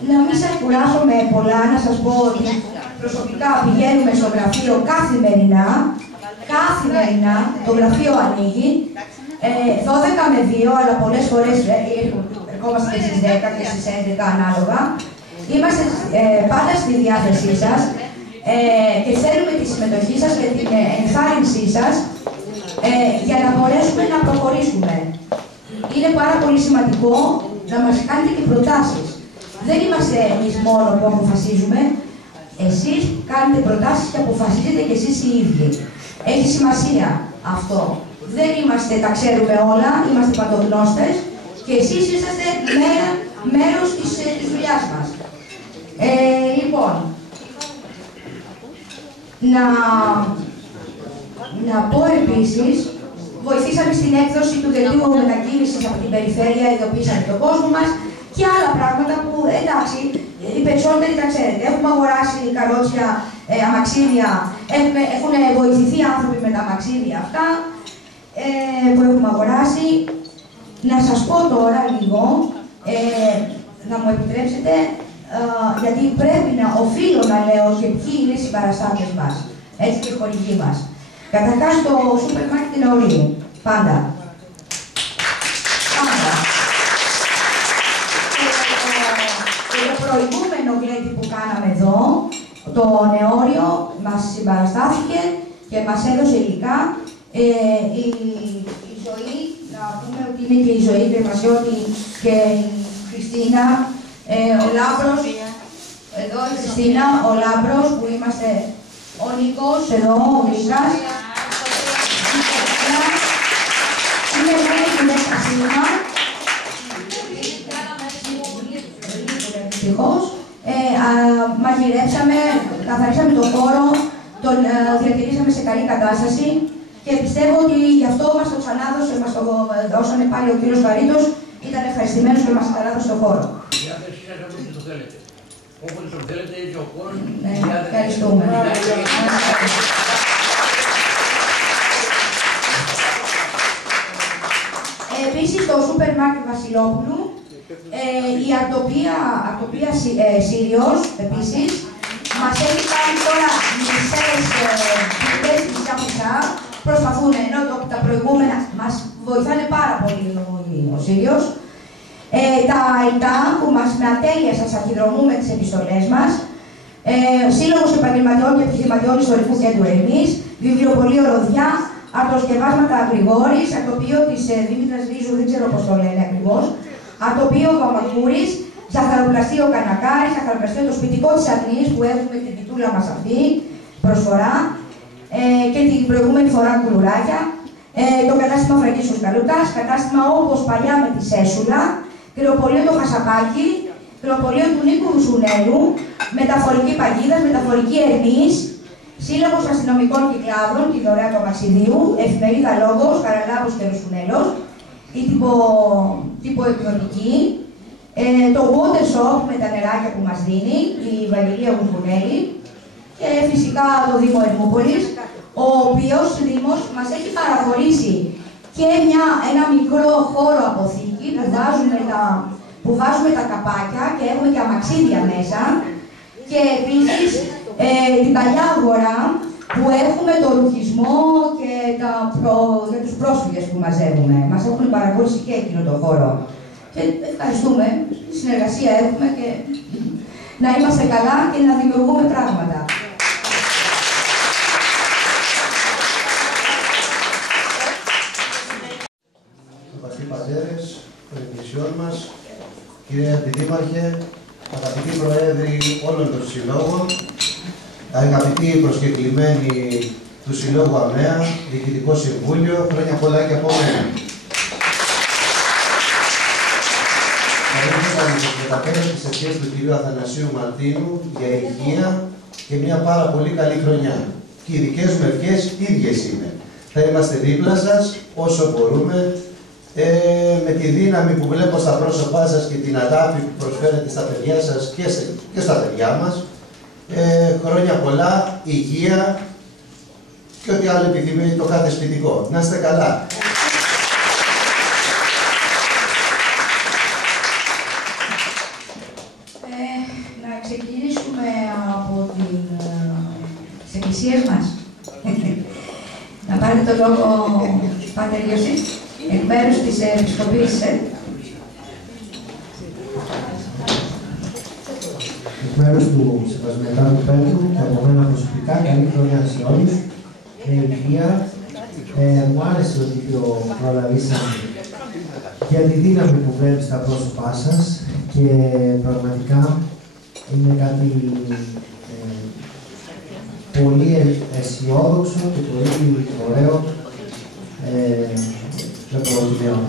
Να μην σας κουράσω με πολλά, να σας πω ότι προσωπικά πηγαίνουμε στο γραφείο καθημερινά. Το γραφείο ανοίγει. 12 με 2, αλλά πολλές φορές ερχόμαστε και στις 10 και στις 11 ανάλογα. Είμαστε πάντα στη διάθεσή σας και θέλουμε τη συμμετοχή σας και την ενθάρρυνσή σας για να μπορέσουμε να προχωρήσουμε. Είναι πάρα πολύ σημαντικό να μας κάνετε και προτάσεις. Δεν είμαστε εμείς μόνο που αποφασίζουμε, εσείς κάνετε προτάσεις και αποφασίζετε και εσείς οι ίδιοι. Έχει σημασία αυτό. Δεν είμαστε, τα ξέρουμε όλα, είμαστε παντογνώστες και εσείς είσαστε μέρος της δουλειάς μας. Λοιπόν, να πω επίσης, βοηθήσαμε στην έκδοση του δελτίου μετακίνησης από την περιφέρεια, ειδοποίησαμε τον κόσμο μας και άλλα πράγματα που, εντάξει, οι περισσότεροι τα ξέρετε. Έχουμε αγοράσει καρότσια, αμαξίδια, έχουν βοηθηθεί άνθρωποι με τα αμαξίδια αυτά που έχουμε αγοράσει. Να σας πω τώρα λίγο, να μου επιτρέψετε, γιατί πρέπει οφείλω να λέω και ποιοι είναι οι συμπαραστάτες μας. Έτσι και οι χορηγοί μας. Καταρχάς το σούπερ μάρκετ Νεορίου. Πάντα. Πάντα. Και το προηγούμενο γλέντι που κάναμε εδώ, το Νεόριο, μας συμπαραστάθηκε και μας έδωσε υλικά. Η ζωή, να πούμε ότι είναι και η ζωή Κρεμασιώτη και η Χριστίνα, ο Λάμπρος, εδώ η Χριστίνα, ο Λάμπρος που είμαστε, ο Νίκος, εδώ ο Μίσρας. Είναι μόνο που είναι στα σύνολα. Ευτυχώς. Μαγειρέψαμε, καθαρίσαμε τον χώρο, τον διατηρήσαμε σε καλή κατάσταση και πιστεύω ότι γι' αυτό μας το ξανάδωσε, μας το δώσανε πάλι ο κύριος Βαρύτος, ήταν ευχαριστημένος και μας ξανάδωσε τον χώρο. Η διάθεσή σας όπως το θέλετε. Όποτε το θέλετε, έτσι ο χώρος. Ευχαριστούμε. Επίσης, το σούπερ μάρκετ Βασιλόπουλου, η Αρτοπία Σύριος, επίσης, μας έχει κάνει τώρα μισές μισά. Προσπαθούν, ενώ τα προηγούμενα μας βοηθάνε πάρα πολύ ο Σύριος. Τα ΙΤΑ που μας με ατέλεια σας αρχιδρομούμε τις επιστολές μας. Σύλλογος Επαγγελματιών και Επιχειρηματιών Ιστορικού Κέντρου Ερμής, Βιβλιοπωλείο Ροδιά, Αρτοσκευάσματα Γρηγόρης, Αρτοπείο της Δήμητρας Ρίζου, δεν ξέρω πώς το λένε ακριβώς, Αρτοπείο Βαμακούρης, Ζαχαροπλαστείο Κανακάρης, Ζαχαροπλαστείο το σπιτικό της Αθηνής που έχουμε την τιτούλα μας αυτή, προσφορά, και την προηγούμενη φορά κουλουράκια, το κατάστημα Φραγκίσιος Καλούτας, κατάστημα όπως παλιά με τη Σέσουλα, κρεοπωλείο το Χασαπάκι, κρεοπωλείο του Νίκου Ρουσουνέλου, μεταφορική Παγίδα, μεταφορική Ερμής, Σύλλογος Αστυνομικών Κυκλάδων, τη Δωρεά του Μαξιδίου, εφημερίδα Λόγος, Καραλάβος και Ρουσουνέλος, η τυποεκδοτική, το Water Shop με τα νεράκια που μας δίνει, η Βαγγελία Γουσουνέλη, και φυσικά το Δήμο Ερμούπολης, ο οποίος Δήμος μας έχει παραχωρήσει και ένα μικρό χώρο αποθήκη που βάζουμε τα καπάκια και έχουμε και αμαξίδια μέσα, και επίσης την παλιά αγορά που έχουμε το ρουχισμό και για τους πρόσφυγες που μαζεύουμε. Μας έχουν παραχωρήσει και εκείνο το χώρο. Και ευχαριστούμε, συνεργασία έχουμε και να είμαστε καλά και να δημιουργούμε πράγματα. Αγαπητοί πατέρες των εκκλησιών μας, κύριε Αντιδήμαρχε, αγαπητοί προέδροι όλων των συλλόγων, αγαπητοί προσκεκλημένοι του Συλλόγου ΑΜΕΑ, Διοικητικό Συμβούλιο, χρόνια πολλά και από μένα. Θα ήθελα να σας μεταφέρω τις ευχές του κυρίου Αθανασίου Μαρτίνου για υγεία και μια πάρα πολύ καλή χρονιά. Και οι δικές μου ευχές ίδιες είναι. Θα είμαστε δίπλα σας όσο μπορούμε, με τη δύναμη που βλέπω στα πρόσωπά σας και την αγάπη που προσφέρετε στα παιδιά σας και στα παιδιά μας. Χρόνια πολλά, υγεία και ό,τι άλλο επιθυμεί το κάθε σπιτικό. Να είστε καλά. Να ξεκινήσουμε από τις εκκλησίες μας. Να πάρετε το λόγο, Πάτερ Ιωσή, εκ μέρους της Επισκοπής. Εκ μέρους του Σεβασμιωτάτου Πέτρου και από μένα προσωπικά, καλή χρονιά σε όλους. Υγεία. Μου άρεσε ότι το προλαβήσαμε για τη δύναμη που βλέπει στα πρόσωπά σας και πραγματικά είναι κάτι πολύ αισιόδοξο και πολύ ωραίο. Δεν μπορώ να το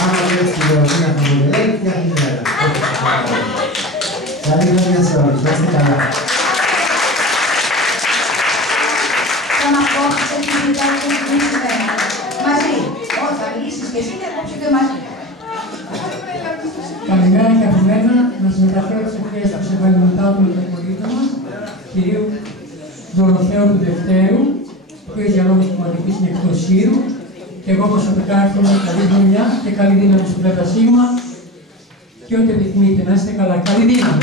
άμα βλέπεις τη γεωργία θα μου λέει, φτιάχνει μέρα. Καλή χρονιά σε όλους, να είστε καλά. Θα μας πω, σε τι δουλειά μαζί. Όχι, θα μιλήσεις και εσύ και απόψε και μαζί. Καλημέρα και από μένα, να σας μεταφέρω τις ευχές του Επαγγελματάτου του πολίτη μας, κυρίου Δωροθέου του Δευτέρου, ο οποίος για λόγους κομματικής είναι εκτός Σύρου, και εγώ προσωπικά εύχομαι καλή δουλειά και καλή δύναμη στο ΠΣ. και ό,τι επιθυμείτε. Να είστε καλά. Καλή δύναμη.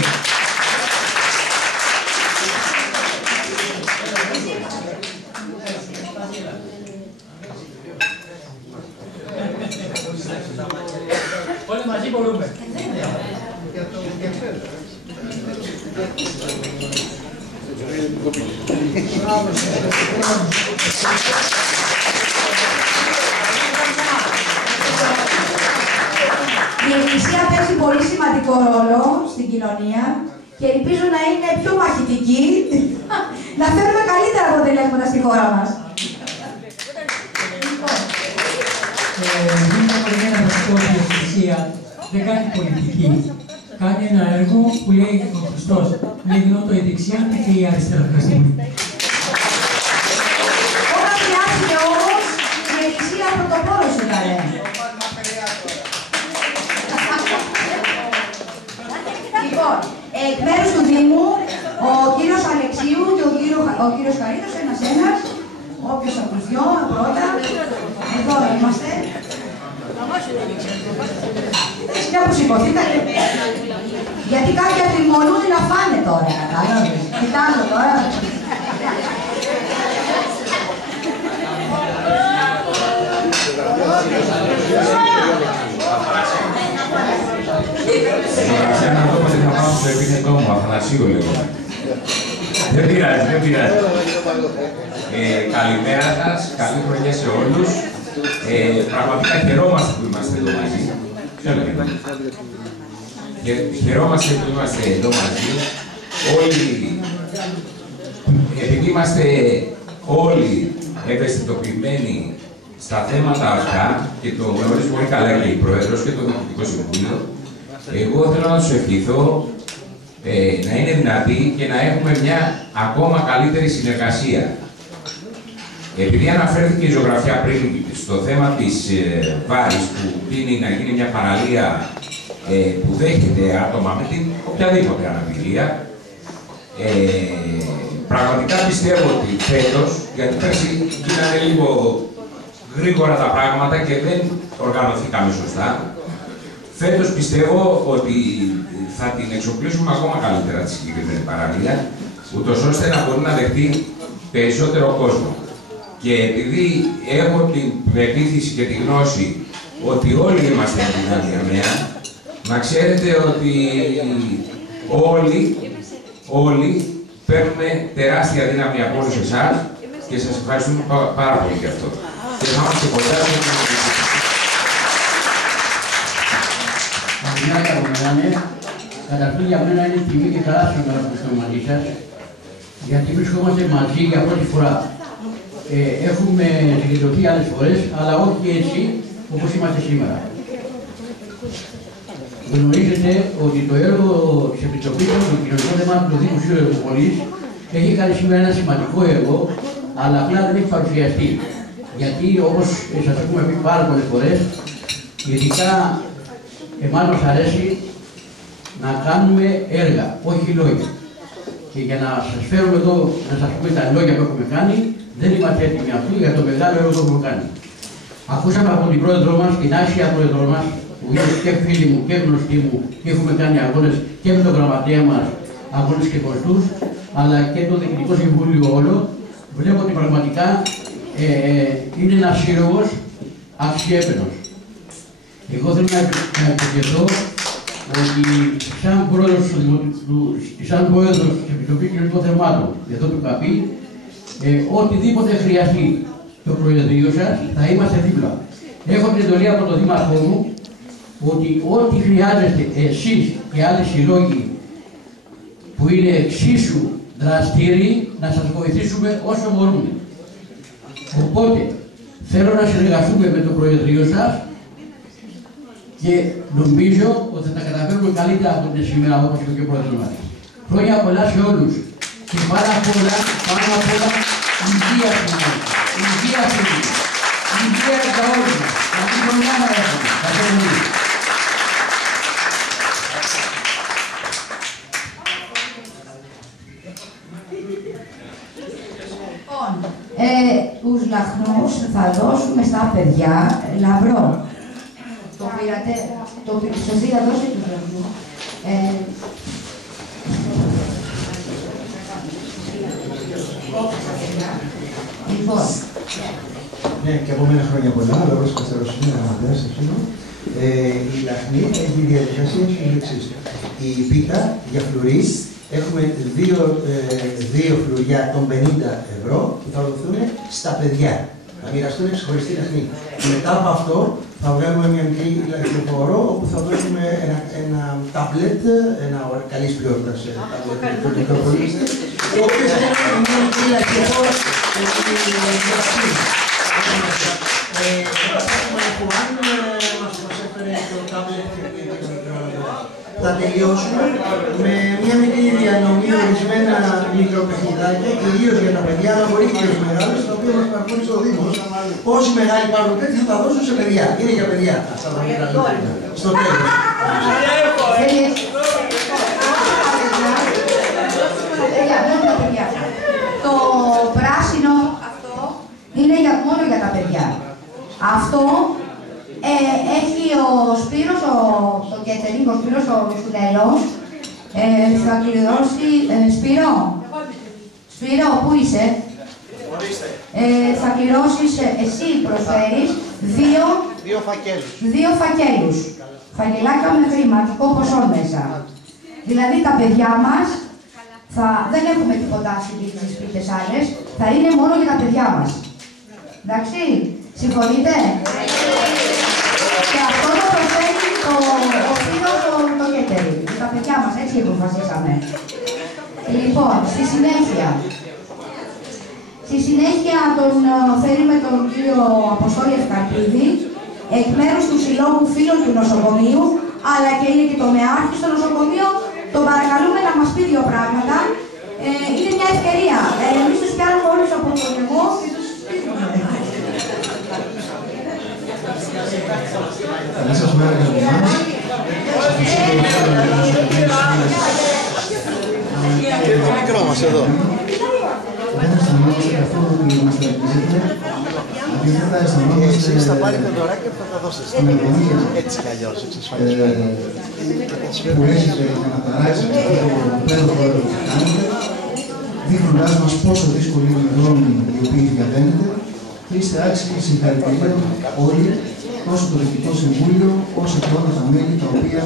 Όλοι μαζί μπορούμε. Η Εκκλησία παίζει πολύ σημαντικό ρόλο στην κοινωνία και ελπίζω να είναι πιο μαχητική, να φέρουμε καλύτερα αποτελέσματα στη χώρα μας. Δίνω ένα βασικό ότι η Εκκλησία δεν κάνει πολιτική. Κάνει ένα έργο που λέει ο Χριστός. Λέει δίνω το η δεξιά και η αριστερά. Όταν χρειάζεται όμως, η Εκκλησία πρωτοπόρος ήταν. Λοιπόν, εκ μέρους του Δήμου, ο κύριος Αλεξίου και ο κύριος Χαρίτος, ένας-ένας, όποιος από τους δυο, πρώτα, εδώ είμαστε. Μια που σηκωθήκατε, γιατί κάποιοι αφημονούν να φάνε τώρα, κατάλαβες. Κοιτάζω τώρα. Σε έναν τόπο δεν θα πάω στο επίθετό μου, Αθανασίου λέγω. Δεν πειράζει, δεν πειράζει. Καλημέρα σας, καλή χρονιά σε όλους. Πραγματικά χαιρόμαστε που είμαστε εδώ μαζί. Χαιρόμαστε που είμαστε εδώ μαζί. Όλοι, επειδή είμαστε όλοι ευαισθητοποιημένοι στα θέματα αυτά και το γνωρίζει πολύ καλά και η Πρόεδρος και το Διοικητικό Συμβούλιο, εγώ θέλω να τους ευχηθώ να είναι δυνατοί και να έχουμε μια ακόμα καλύτερη συνεργασία. Επειδή αναφέρθηκε η ζωγραφιά πριν στο θέμα της Βάρης που τείνει να γίνει μια παραλία που δέχεται άτομα με την οποιαδήποτε αναπηρία, πραγματικά πιστεύω ότι φέτος, γιατί πέρσι γίνανε λίγο γρήγορα τα πράγματα και δεν οργανωθήκαμε σωστά, φέτος πιστεύω ότι θα την εξοπλίσουμε ακόμα καλύτερα τη συγκεκριμένη παραλία, ούτως ώστε να μπορεί να δεχτεί περισσότερο κόσμο. Και επειδή έχω την πεποίθηση και τη γνώση ότι όλοι είμαστε αδυναμία, να ξέρετε ότι όλοι παίρνουμε τεράστια δύναμη από όλους εσάς και σας ευχαριστούμε πάρα πολύ γι' αυτό. Και θα είμαστε κοντά και να Καλημέρα, καταρχήν για μένα είναι τιμή και χαρά να βρίσκομαι μαζί σας, γιατί βρισκόμαστε μαζί για πρώτη φορά. Έχουμε συγκεντρωθεί άλλες φορές, αλλά όχι έτσι όπως είμαστε σήμερα. Γνωρίζετε ότι το έργο της Επιτροπής των Κοινωνικών Θεμάτων του Δημοσίου Ευρωβουλής έχει κάνει σήμερα ένα σημαντικό έργο, αλλά απλά δεν έχει παρουσιαστεί. Γιατί όπως σας έχουμε πει πάρα πολλές φορές, ειδικά εμάς μας αρέσει να κάνουμε έργα, όχι λόγια. Και για να σας φέρουμε εδώ να σας πούμε τα λόγια που έχουμε κάνει, δεν είμαστε έτοιμοι αυτού για το μεγάλο έργο που έχουμε κάνει. Ακούσαμε από την πρόεδρό μας, την άσχια πρόεδρό μας, που είναι και φίλοι μου και γνωστοί μου, και έχουμε κάνει αγώνες και με τον γραμματέα μας, αγώνες και κοστούς, αλλά και το Διοικητικό Συμβούλιο όλο. Βλέπω ότι πραγματικά είναι ένας σύλλογος αξιέπαινος. Εγώ θέλω να ευχηθώ ότι σαν πρόεδρος της Επιτροπής Κοινωνικών Θεμάτων, εδώ του ΚΑΠΗ, οτιδήποτε χρειαστεί το Προεδρείο σας, θα είμαστε δίπλα. Έχω την εντολή από τον Δήμαρχό μου ότι ό,τι χρειάζεστε εσείς και άλλοι συλλόγοι που είναι εξίσου δραστήριοι, να σας βοηθήσουμε όσο μπορούμε. Οπότε, θέλω να συνεργαστούμε με το Προεδρείο σας και νομίζω ότι θα τα καταφέρουμε καλύτερα από την σήμερα, όπως είπε και ο Πρόεδρος μας. Χρόνια πολλά σε όλους και πάνω απ' όλα, υγεία στην Ελλάδα. Υγεία στην Ελλάδα. Υγεία για όλους μας. Καλή χρονιά να έχουμε. Τους λαχνούς θα δώσουμε στα παιδιά λαμπρό. Το πήρατε. Σοφία, δώσε το βραβείο. Λοιπόν. Ναι, και από μένα χρόνια πολλά, αλλά ως Καστεροσύνη, γραμματέας, εκείνο. Η λαχνή έχει η διαδικασία είναι η εξής. Η πίτα για φλουρί έχουμε δύο φλουριά των 50 € που θα δοθούν στα παιδιά. Θα μοιραστούν ξεχωριστή λαχνή. Μετά από αυτό θα βγάλουμε μια μικρή λαχνοφόρο όπου θα δώσουμε ένα τάμπλετ, ένα καλής ποιότητας τάμπλετ που μικροπολίστε, το οποίο θα είναι μια μικρή λαχνοφόρο θα τελειώσουμε με μια μικρή διανομή ορισμένα μικροπαιχνιδάκια, κυρίως για τα παιδιά, αλλά μπορεί και για τους μεγάλους, τα οποία μας παρακολουθούν στο Δήμος. Όσοι μεγάλοι πάρουν τέτοια θα τα δώσουν σε παιδιά. Είναι για παιδιά. Στο τέλος. Το πράσινο αυτό είναι μόνο για τα παιδιά. Αυτό έχει ο Σπύρος, ο Κέτερινγκ, ο Σπύρος ο Σουνέλος, θα κληρώσει, Σπύρο, πού είσαι? Θα κληρώσεις, εσύ προσφέρεις δύο φακέλους. Φακελάκια με χρηματικό ποσό μέσα. Δηλαδή τα παιδιά μας, δεν έχουμε τίποτα στις σπίτες άλλες, θα είναι μόνο για τα παιδιά μας. Εντάξει, συμφωνείτε? Και αυτό το προσφέρει ο φίλος το Κέτερινγκ, τα παιδιά μας, έτσι αποφασίσαμε. Λοιπόν, στη συνέχεια θέλουμε τον κύριο Αποστόλη Ευκαρπίδη, εκ μέρους του Συλλόγου Φίλων του Νοσοκομείου, αλλά και είναι και το μεάρχη στο νοσοκομείο, τον παρακαλούμε να μας πει δύο πράγματα. Είναι μια ευκαιρία. Εμείς τους πιάνουμε όλους από το λαιμό και τους στείλουμε. Καλή σας μέρα για εμάς. Και το μικρό μας εδώ. Δεν αισθανόμαστε καθόλου ότι μας τερκίζετε. Αντίθετα αισθανόμαστε... Εσείς θα πάρετε δωράκια που θα τα δώσετε στην κοινωνία. Έτσι κι αλλιώς εξασφαλίζουμε. Που έχετε για να παράξετε αυτό το πέροχο έργο που κάνετε, δείχνοντάς μας πόσο δύσκολη είναι η δρόμη οι οποίοι διαβαίνετε, και είστε άξιοι συγχαρητηρίων όλοι, τόσο το Διοικητικό Συμβούλιο, όσο και όλα τα μέλη τα οποία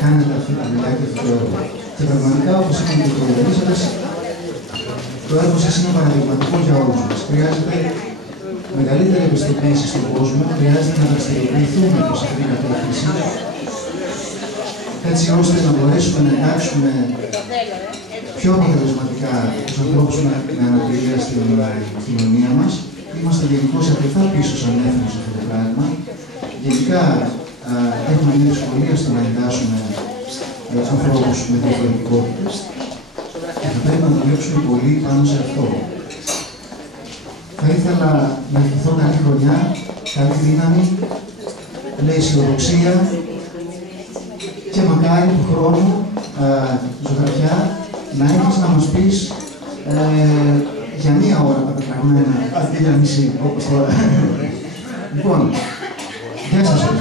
κάνετε αυτή τη δουλειά και αυτό το έργο. Και πραγματικά, όπως είπαμε και προγραμματίσαντες, το έργο σας είναι παραδειγματικό για όλους μας. Χρειάζεται μεγαλύτερη επιστοποίηση στον κόσμο, χρειάζεται να δραστηριοποιηθούμε προς αυτή την κατεύθυνση, έτσι ώστε να μπορέσουμε να εντάξουμε πιο αποτελεσματικά τους ανθρώπους με αναπηρία στην κοινωνία μας. Είμαστε γενικώς αρκετά πίσω σαν έθνος σε αυτό το πράγμα. Γενικά έχουμε μια δυσκολία στο να εντάσσουμε τους ανθρώπους με διαφορετικότητες και θα πρέπει να δουλέψουμε πολύ πάνω σε αυτό. Θα ήθελα να ευχηθώ καλή χρονιά, καλή δύναμη, με αισιοδοξία και μακάρι του χρόνου, ζωγραφιά, να έχεις να μας πεις για μία ώρα τα πετραγμένα, αντί για μισή, όπως τώρα. Λοιπόν, γεια σας όλους.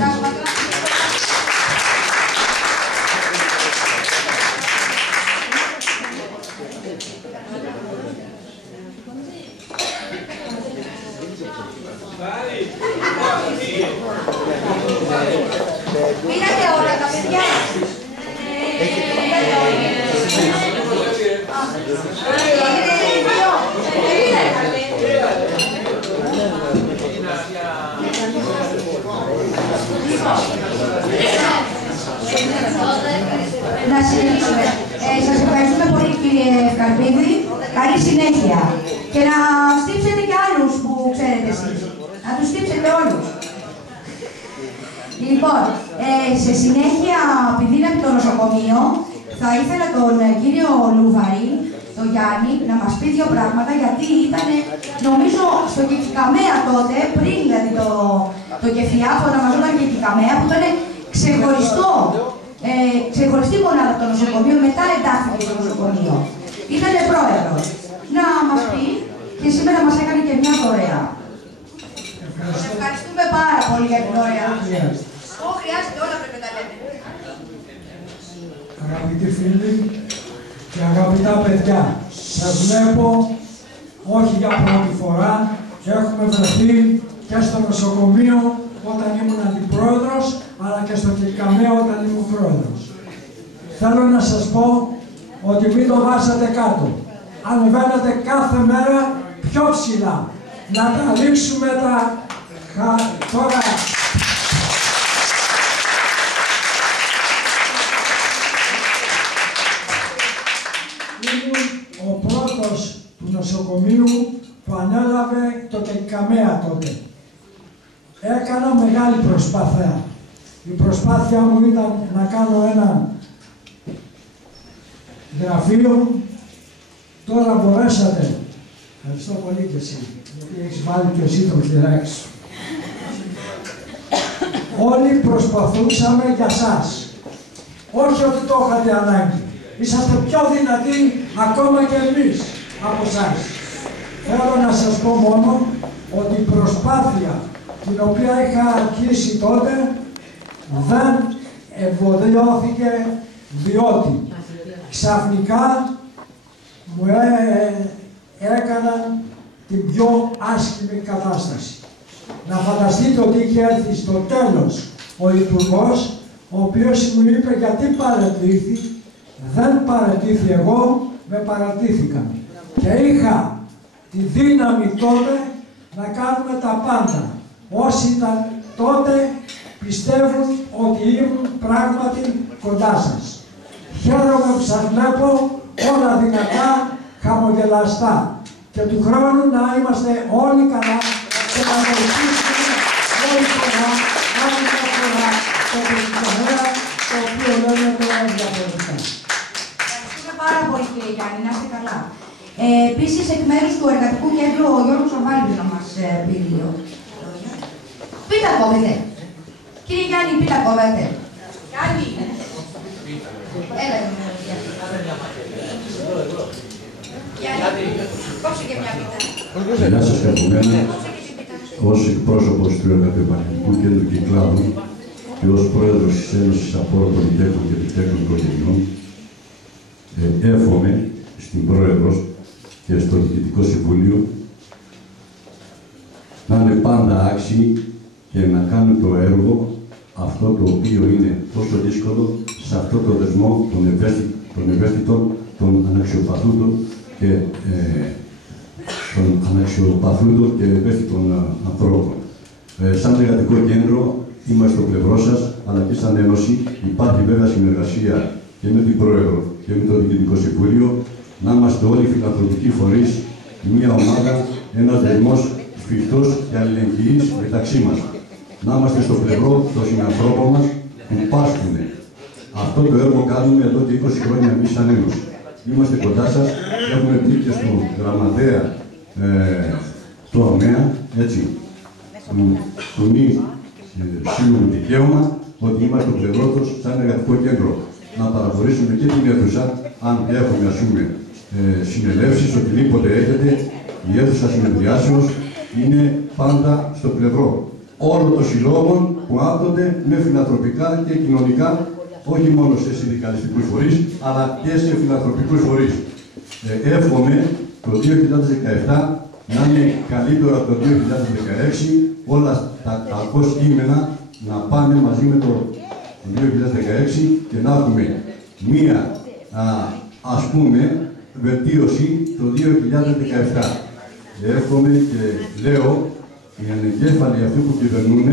Πήρατε όλα τα παιδιά. Να συνεχίσουμε. Σας ευχαριστούμε πολύ κύριε Καρπίδη. Καλή συνέχεια. Και να στύψετε και άλλους που ξέρετε εσείς. Να τους στύψετε όλους. Λοιπόν, σε συνέχεια, επειδή είναι από το νοσοκομείο, θα ήθελα τον κύριο Λουβαρή, τον Γιάννη, να μας πει δύο πράγματα, γιατί ήταν, νομίζω, στο Κεφικαμέα τότε, πριν δηλαδή το Κεφιά, που ονομαζόταν Κεφικαμέα, που ήταν ξεχωριστή μονάδα από το νοσοκομείο, μετά εντάχθηκε στο νοσοκομείο. Ήταν πρόεδρος. Να μας πει, και σήμερα μας έκανε και μια δωρεά. Ευχαριστούμε πάρα πολύ για την ωραία. Χρειάζεται, όλα πρέπει να τα λέτε. Αγαπητοί φίλοι και αγαπητά παιδιά, σας βλέπω όχι για πρώτη φορά. Έχουμε βρεθεί και στο νοσοκομείο όταν ήμουν αντιπρόεδρος, αλλά και στο Κυρκαμαίο όταν ήμουν πρόεδρος. Θέλω να σας πω ότι μην το βάσατε κάτω. Ανεβαίνετε κάθε μέρα πιο ψηλά. Να τα λήξουμε τώρα. Ήμουν ο πρώτος του νοσοκομείου που ανέλαβε το Κυρκαμαία τότε. Έκανα μεγάλη προσπάθεια. Η προσπάθεια μου ήταν να κάνω ένα γραφείο. Τώρα μπορέσατε. Ευχαριστώ πολύ και εσύ, γιατί έχεις βάλει και εσύ το χειράκι σου. Όλοι προσπαθούσαμε για σας. Όχι ότι το είχατε ανάγκη. Είσαστε πιο δυνατοί ακόμα και εμείς από εσάς. Θέλω να σας πω μόνο ότι η προσπάθεια την οποία είχα αρχίσει τότε δεν ευωδιώθηκε, διότι ξαφνικά μου έκαναν την πιο άσχημη κατάσταση. Να φανταστείτε ότι είχε έρθει στο τέλος ο Υπουργός, ο οποίος μου είπε γιατί παραιτήθη. Δεν παραιτήθη εγώ, με παρατήθηκαν. Και είχα τη δύναμη τότε να κάνουμε τα πάντα. Όσοι ήταν τότε πιστεύουν ότι ήμουν πράγματι κοντά σας. Χαίρομαι που σας βλέπω όλα δυνατά, χαμογελαστά. Και του χρόνου να είμαστε όλοι καλά και να βοηθήσουμε όλη φορά, άλλη μια φορά, το Κυρκαμαία, το οποίο λέμε τώρα διαφορετικά. Ευχαριστούμε πάρα πολύ, κύριε Γιάννη, να είστε καλά. Επίσης, εκ μέρους του Εργατικού Κέντρου, ο Γιώργος Ορβάλης να μας πει δύο λόγια. Πείτε κόβετε. Κύριε Γιάννη, πείτε κόβετε. Γιάννη. Έλα, Γιάννη, κόψε και μια πίτα. Γεια σας και από μένα, ως εκπρόσωπος του Εργατικού Κέντρου Κυκλάδου και ως πρόεδρος της Ένωσης Απόρων Πολυτέχνων και Επιτέχνων Οικογενειών, εύχομαι στην Πρόεδρος και στο Διοικητικό Συμβούλιο να είναι πάντα άξιοι και να κάνουν το έργο αυτό το οποίο είναι τόσο δύσκολο σε αυτό το δεσμό των ευαίσθητων, των αναξιοπαθούντων και ευαίσθητων ανθρώπων. Σαν εργατικό κέντρο είμαστε στο πλευρό σας, αλλά και σαν Ένωση υπάρχει βέβαια συνεργασία και με την Πρόεδρο και με το Διοικητικό Συμβούλιο, να είμαστε όλοι φιλανθρωπικοί φορείς, μια ομάδα, ένας δεσμός σφιχτός και αλληλεγγύης μεταξύ μας. Να είμαστε στο πλευρό των συνανθρώπων μας που πάσχουν. Αυτό το έργο κάνουμε εδώ και 20 χρόνια εμείς σαν Ένωση. Είμαστε κοντά σας, έχουμε πει και στο γραμματέα του ΑΜΕΑ, έτσι, του μη σίγουρο δικαίωμα, ότι είμαστε το πλευρό τους σαν εργατικό κέντρο. Να παραχωρήσουμε και την αίθουσα, αν έχουμε, ας πούμε, συνελεύσεις, οτιδήποτε έχετε, η αίθουσα συνεδριάσεως είναι πάντα στο πλευρό όλων των συλλόγων που άπτονται με φιλανθρωπικά και κοινωνικά, όχι μόνο σε συνδικαλιστικούς φορείς, αλλά και σε φιλανθρωπικούς φορείς. Εύχομαι το 2017 να είναι καλύτερο από το 2016, όλα τα κακό κείμενα να πάνε μαζί με το 2016 και να έχουμε μία, ας πούμε, βελτίωση το 2017. Εύχομαι και λέω οι ανεγκέφαλοι αυτοί που κυβερνούν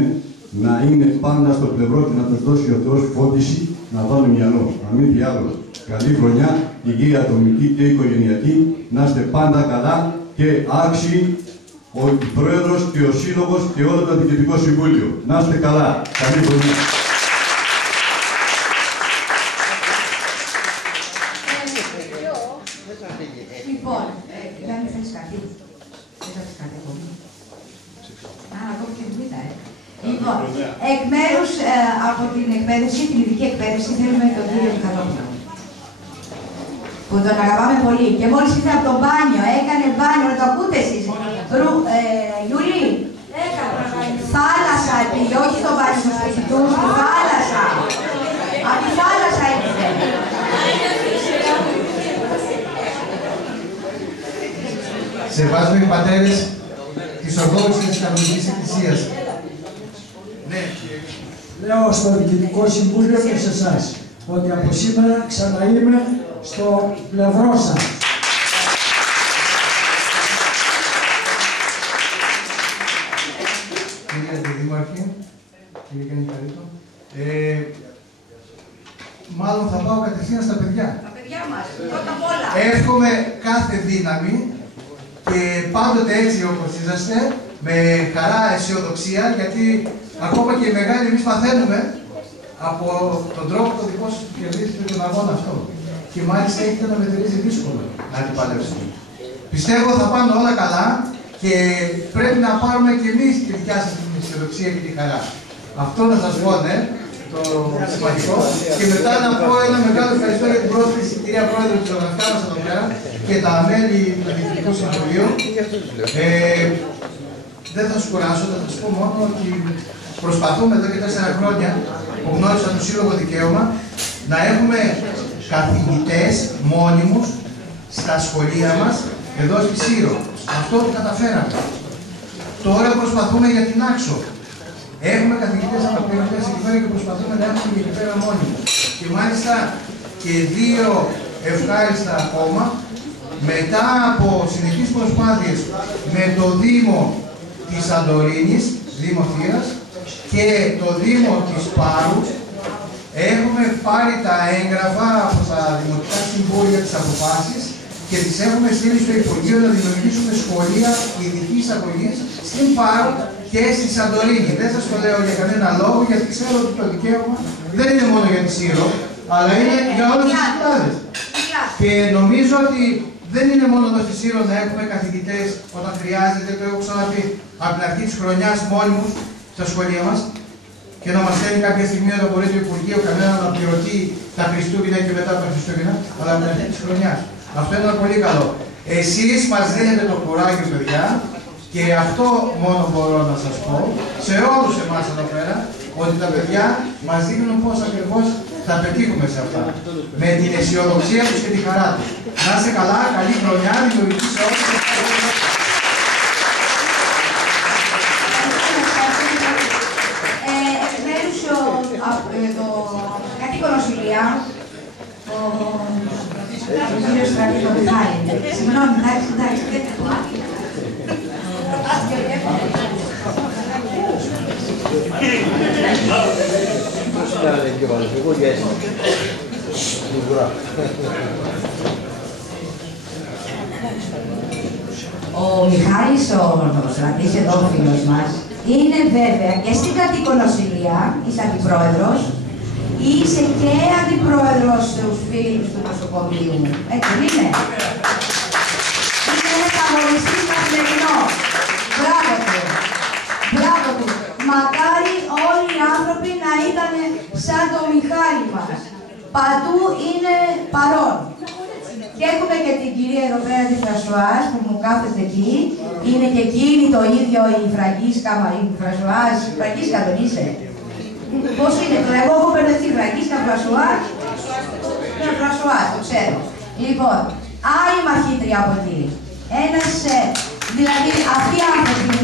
να είναι πάντα στο πλευρό και να τους δώσει ο Θεός φώτιση να βάλουν μυαλό, να μην διάβολο. Καλή χρονιά, υγεία ατομική και οικογενειακή, να είστε πάντα καλά και άξιοι ο Πρόεδρος και ο Σύλλογος και όλο το Διοικητικό Συμβούλιο. Να είστε καλά. Καλή χρονιά. Λοιπόν, δεν θέλεις κάτι. Δεν θέλεις κάτι ακόμη. Ακόμη και β' Λοιπόν, εκ μέρους από την εκπαίδευση, την ειδική εκπαίδευση, θέλουμε τον κύριο Κατόπουλο. Που τον αγαπάμε πολύ. Και μόλις ήρθε από το μπάνιο, έκανε μπάνιο, να το ακούτε εσείς. Γιούλη, Θάλασσα πήγε, όχι στο μπάνιο του σπίτι του, στη θάλασσα. Από τη θάλασσα ήρθε. Σεβάζουμε οι πατέρες της Ορθόδοξης Καθολικής Εκκλησίας. Ναι. Λέω στο Διοικητικό Συμβούλιο και σε εσάς ότι από σήμερα ξαναείμαι στο πλευρό σας. Κύριε Αντιδήμαρχε, κύριε Κανικαρίτο, μάλλον θα πάω κατευθείαν στα παιδιά. Τα παιδιά μας, πρώτα απ' όλα. Εύχομαι κάθε δύναμη και πάντοτε έτσι όπως είσαστε, με χαρά, αισιοδοξία, γιατί ακόμα και οι μεγάλοι εμείς μαθαίνουμε από τον τρόπο το δικό σας που κερδίσετε τον αγώνα αυτό. Και μάλιστα έχετε να μετρήσει δύσκολο να αντιπαλεύσετε. Πιστεύω θα πάνε όλα καλά και πρέπει να πάρουμε και εμείς τη δικιά σας την αισιοδοξία και τη χαρά. Αυτό να σας πω, ναι, το σημαντικό. Και μετά να πω ένα μεγάλο ευχαριστώ για την πρόσκληση, κυρία Πρόεδρε, του ζωγραφικά μας εδώ πέρα και τα μέλη του Διοικητικού Συμβουλίου. Δεν θα σας κουράσω, θα σας πω μόνο ότι προσπαθούμε εδώ και 4 χρόνια που γνώρισα το Σύλλογο Δικαίωμα να έχουμε καθηγητές μόνιμους στα σχολεία μας εδώ στη Σύρο. Αυτό το καταφέραμε. Τώρα προσπαθούμε για την Άξο. Έχουμε καθηγητές από περιοχές εκεί πέρα και προσπαθούμε να έχουμε και εκεί πέρα μόνιμους. Και μάλιστα και 2 ευχάριστα ακόμα μετά από συνεχείς προσπάθειες με το Δήμο της Σαντορίνης, Δήμο Θήρας, και το Δήμο της Πάρου, έχουμε πάρει τα έγγραφα από τα Δημοτικά Συμβούλια της αποφάσεις και τις έχουμε στείλει στο Υπουργείο να δημιουργήσουμε σχολεία ειδικής αγωγής στην Πάρου και στη Σαντορίνη. Δεν σας το λέω για κανένα λόγο, γιατί ξέρω ότι το δικαίωμα δεν είναι μόνο για τη Σύρο, αλλά είναι για όλες τις κοιτάδες. Και νομίζω ότι δεν είναι μόνο εδώ στη Σύρο να έχουμε καθηγητές όταν χρειάζεται, το έχω ξαναπεί, από την αρχή της χρονιάς μόνιμους στα σχολεία μας και να μας στέλνει κάποια στιγμή όταν μπορεί το Υπουργείο κανένα να πληρωθεί τα Χριστούγεννα και μετά τα Χριστούγεννα, αλλά από την αρχή της χρονιάς. Αυτό είναι ένα πολύ καλό. Εσείς μας δίνετε το κουράγιο, παιδιά, και αυτό μόνο μπορώ να σας πω σε όλους εμάς εδώ πέρα, ότι τα παιδιά μας δείχνουν πώς ακριβώς θα πετύχουμε σε αυτά. Με την αισιοδοξία τους και τη χαρά τους. Να είστε καλά, καλή χρονιά, δημιουργική σε όλους. Εκ μέρους το κατοίκο νοσηλεία, ο κύριος Στρατήτο Μιχάλη. Συγγνώμη, εντάξει. Ο Μιχάλης, ο στρατής εδώ φίλος μας, είναι βέβαια και στην κατοικονοσηλεία, είσαι αντιπρόεδρος, είσαι και αντιπρόεδρος στους φίλους του νοσοκομείου. Έτσι είναι. Είναι ένας αγωνιστής καθημερινός. Μπράβο του. Μπράβο του. Μακάρι όλοι οι άνθρωποι να ήταν σαν το Μιχάλη μας. Παντού είναι παρόν. Και έχουμε και την κυρία εδώ πέρα τη Φρασουάς που μου κάθεστε εκεί. Είναι και εκείνη το ίδιο η Φραγκίσκα, η Φρασουάς. Φραγκίσκα τον είσαι. Πώς είναι τώρα, εγώ έχω μπερδευτεί Φραγκίσκα, Φρασουάς. Φρασουάς, το ξέρω. Λοιπόν, άλλη μαχήτρια από εκεί. Ένας, δηλαδή αυτοί οι άνθρωποι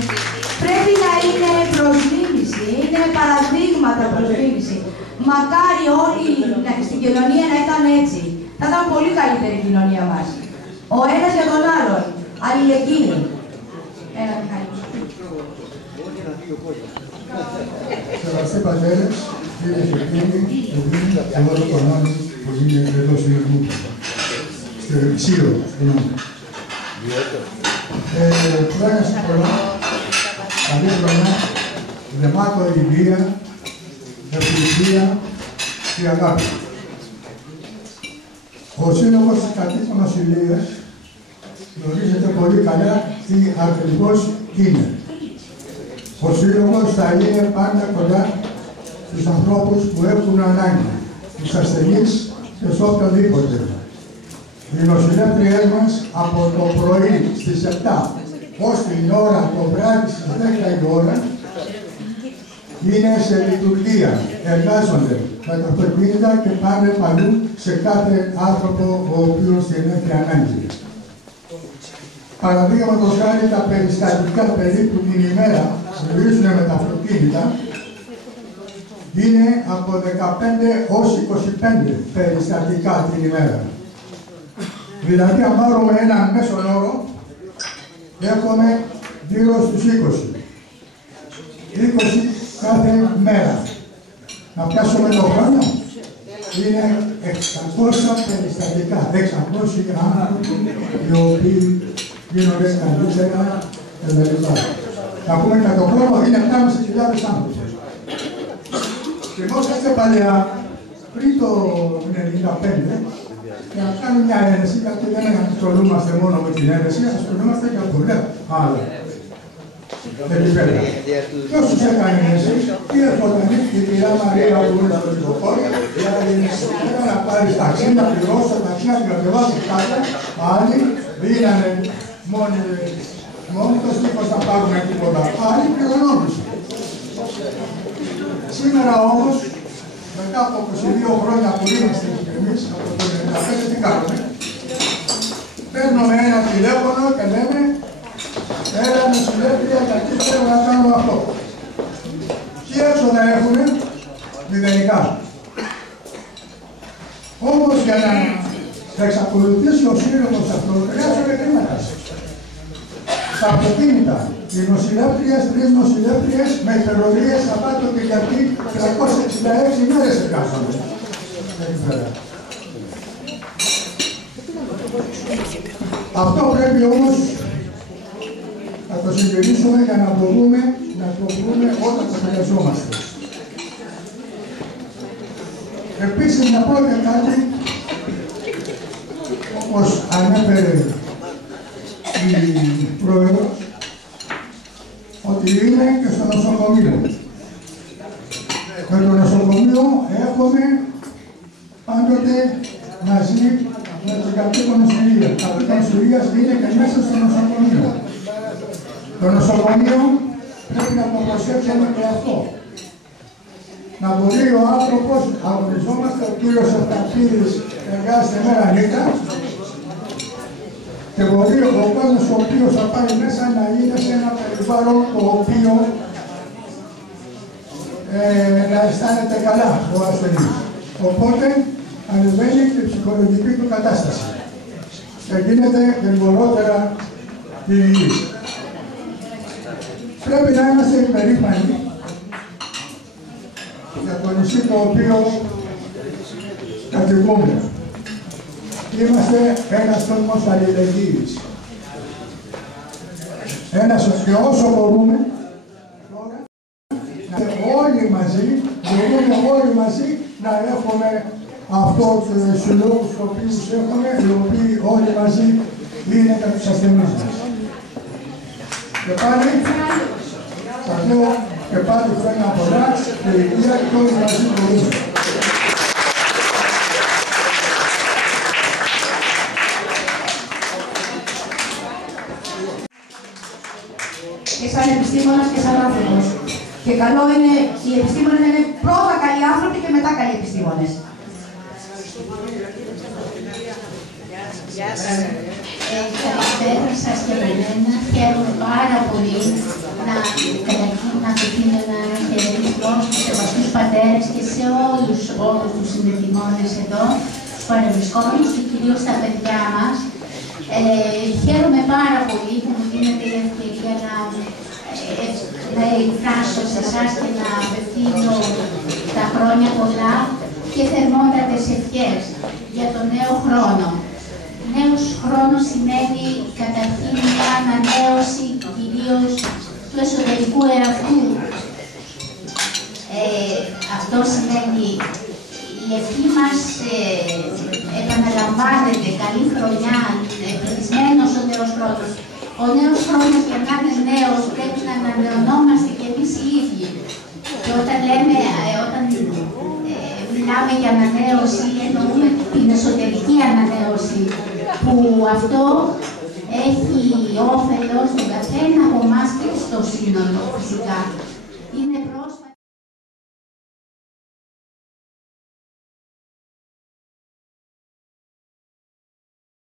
πρέπει να είναι προσμίμηση, είναι παραδείγματα προσμίμηση. Μακάρι όλοι στην κοινωνία να ήταν έτσι. Θα ήταν πολύ καλύτερη η κοινωνία μας. Ο ένας για τον άλλον. Αλληλεγγύη. Ένα Μιχάλη. Σεβαστοί πατέρες, κυρίες και κύριοι, εγώ το κορμάνι που είναι εδώ στο Ιωγού. Στο Σύρο, χρόνια σου πολλά, καλή χρονιά, γεμάτο υγεία, ευτυχία και αγάπη. Ο Σύλλογος της Κατοίκων Νοσηλείας γνωρίζετε πολύ καλά τι ακριβώς είναι. Ο Σύλλογος θα είναι πάντα κοντά στους ανθρώπους που έχουν ανάγκη, στους ασθενείς και σε οποιοδήποτε. Οι νοσηλεύτριές μας από το πρωί στις 7 ως την ώρα το βράδυ στις 10 η ώρα είναι σε λειτουργία, εργάζονται με τα αυτοκίνητα και πάνε παλού σε κάθε άνθρωπο ο οποίος την έχει ανάγκη. Παραδείγματος χάρη τα περιστατικά περίπου την ημέρα που γυρίζουν με τα αυτοκίνητα είναι από 15 ως 25 περιστατικά την ημέρα. Δηλαδή, αν πάρουμε έναν μέσον όρο, έχουμε γύρω στους 20. 20 κάθε μέρα. Να πιάσουμε το χρόνο, είναι 600 περιστατικά. 600 άνθρωποι οι οποίοι γίνονται καλύτερα κλπ. Να πούμε και το χρόνο είναι 7.500 άνθρωποι. Θυμόσαστε παλιά, πριν το 1995, για να κάνουμε μια αίρεση, γιατί δεν ασχολούμαστε μόνο με την αίρεση, ασχολούμαστε και από πολλά άλλα επίπεδα. Και όσους έκανε αίρεση, τι έρχονταν η κυρία Μαρία που είναι στο λιβοφόρο, για να πάρει ταξί, να πληρώσει τα ταξί, να κατεβάσει κάτω, άλλοι πήγανε μόνοι το στίχος να πάρουν τίποτα, άλλοι πληρωνόντουσαν. Σήμερα όμως, μετά από 22 χρόνια που είμαστε εμείς, από το 1995, τι κάνουμε? Παίρνουμε ένα τηλέφωνο και λέμε έλα νοσηλεύτρια γιατί θέλω να κάνω αυτό. Τι έξοδα έχουμε? Μηδενικά. Όμως για να εξακολουθήσει ο σύλλογος αυτό, χρειάζονται χρήματα. Στα αυτοκίνητα, οι νοσηλεύτριες, 3 νοσηλεύτριες με υπερορίες Σαββάτο Κυριακή 366 μέρες εργάζονται. Αυτό πρέπει όμως να το συντηρήσουμε για να μπορούμε να το βρούμε όταν το χρειαζόμαστε. Επίσης να πω και κάτι, όπως ανέφερε η Πρόεδρος, ότι είναι και στο νοσοκομείο. Με το νοσοκομείο έχουμε πάντοτε μαζί με την κατοίκον νοσηλεία. Τα κατοίκον νοσηλείας είναι και μέσα στο νοσοκομείο. Το νοσοκομείο πρέπει να το προσέξουμε και αυτό. Να μπορεί ο άνθρωπος, αγωνιζόμαστε, ο κύριος Ευταχίδης εργάζεται μέρα νύχτα, και μπορεί ο κόσμος ο οποίος θα πάει μέσα να είναι σε ένα περιβάλλον το οποίο να αισθάνεται καλά ο ασθενής. Οπότε ανεβαίνει και η ψυχολογική του κατάσταση και γίνεται γρηγορότερα υγιής. Πρέπει να είμαστε υπερήφανοι για το νησί το οποίο κατοικούμε. Είμαστε ένας τόμος αλληλεγγύης. Και όσο μπορούμε, όλοι μαζί, μπορούμε όλοι μαζί να έχουμε αυτό τους συλλόγους τους οποίους έχουμε, οι οποίοι όλοι μαζί είναι για τους ασθενείς μας. Και πάλι, σας λέω και πάλι χρόνια πολλά και υγεία και όλοι μαζί μπορούμε. Και σαν επιστήμονας και σαν άνθρωπος. Και καλό είναι οι επιστήμονες να είναι πρώτα καλοί άνθρωποι και μετά καλοί επιστήμονες. Καλησπέρα σας και εμένα. Χαίρομαι πάρα πολύ να απευθύνω ένα χαιρετισμό στους σεβαστούς πατέρες και σε όλους τους συνδεδημόνες εδώ, τους παρευρισκόμενους και κυρίως τα παιδιά μας. Χαίρομαι πάρα πολύ που μου δίνετε η ευκαιρία να εκφράσω σε εσάς και να απευθύνω τα χρόνια πολλά και θερμότατες ευχές για τον νέο χρόνο. Νέος χρόνος σημαίνει καταρχήν μια ανανέωση κυρίως του εσωτερικού εαυτού. Αυτό σημαίνει η ευχή μας επαναλαμβάνεται, καλή χρονιά, ευτυχισμένος ο νέος χρόνος. Ο νέος χρόνος για να είναι νέος πρέπει να ανανεωνόμαστε και εμείς οι ίδιοι. Και όταν μιλάμε για ανανέωση, εννοούμε την εσωτερική ανανέωση, που αυτό έχει όφελος στον καθένα από εμάς και στο σύνολο φυσικά. Είναι πρόσφατο.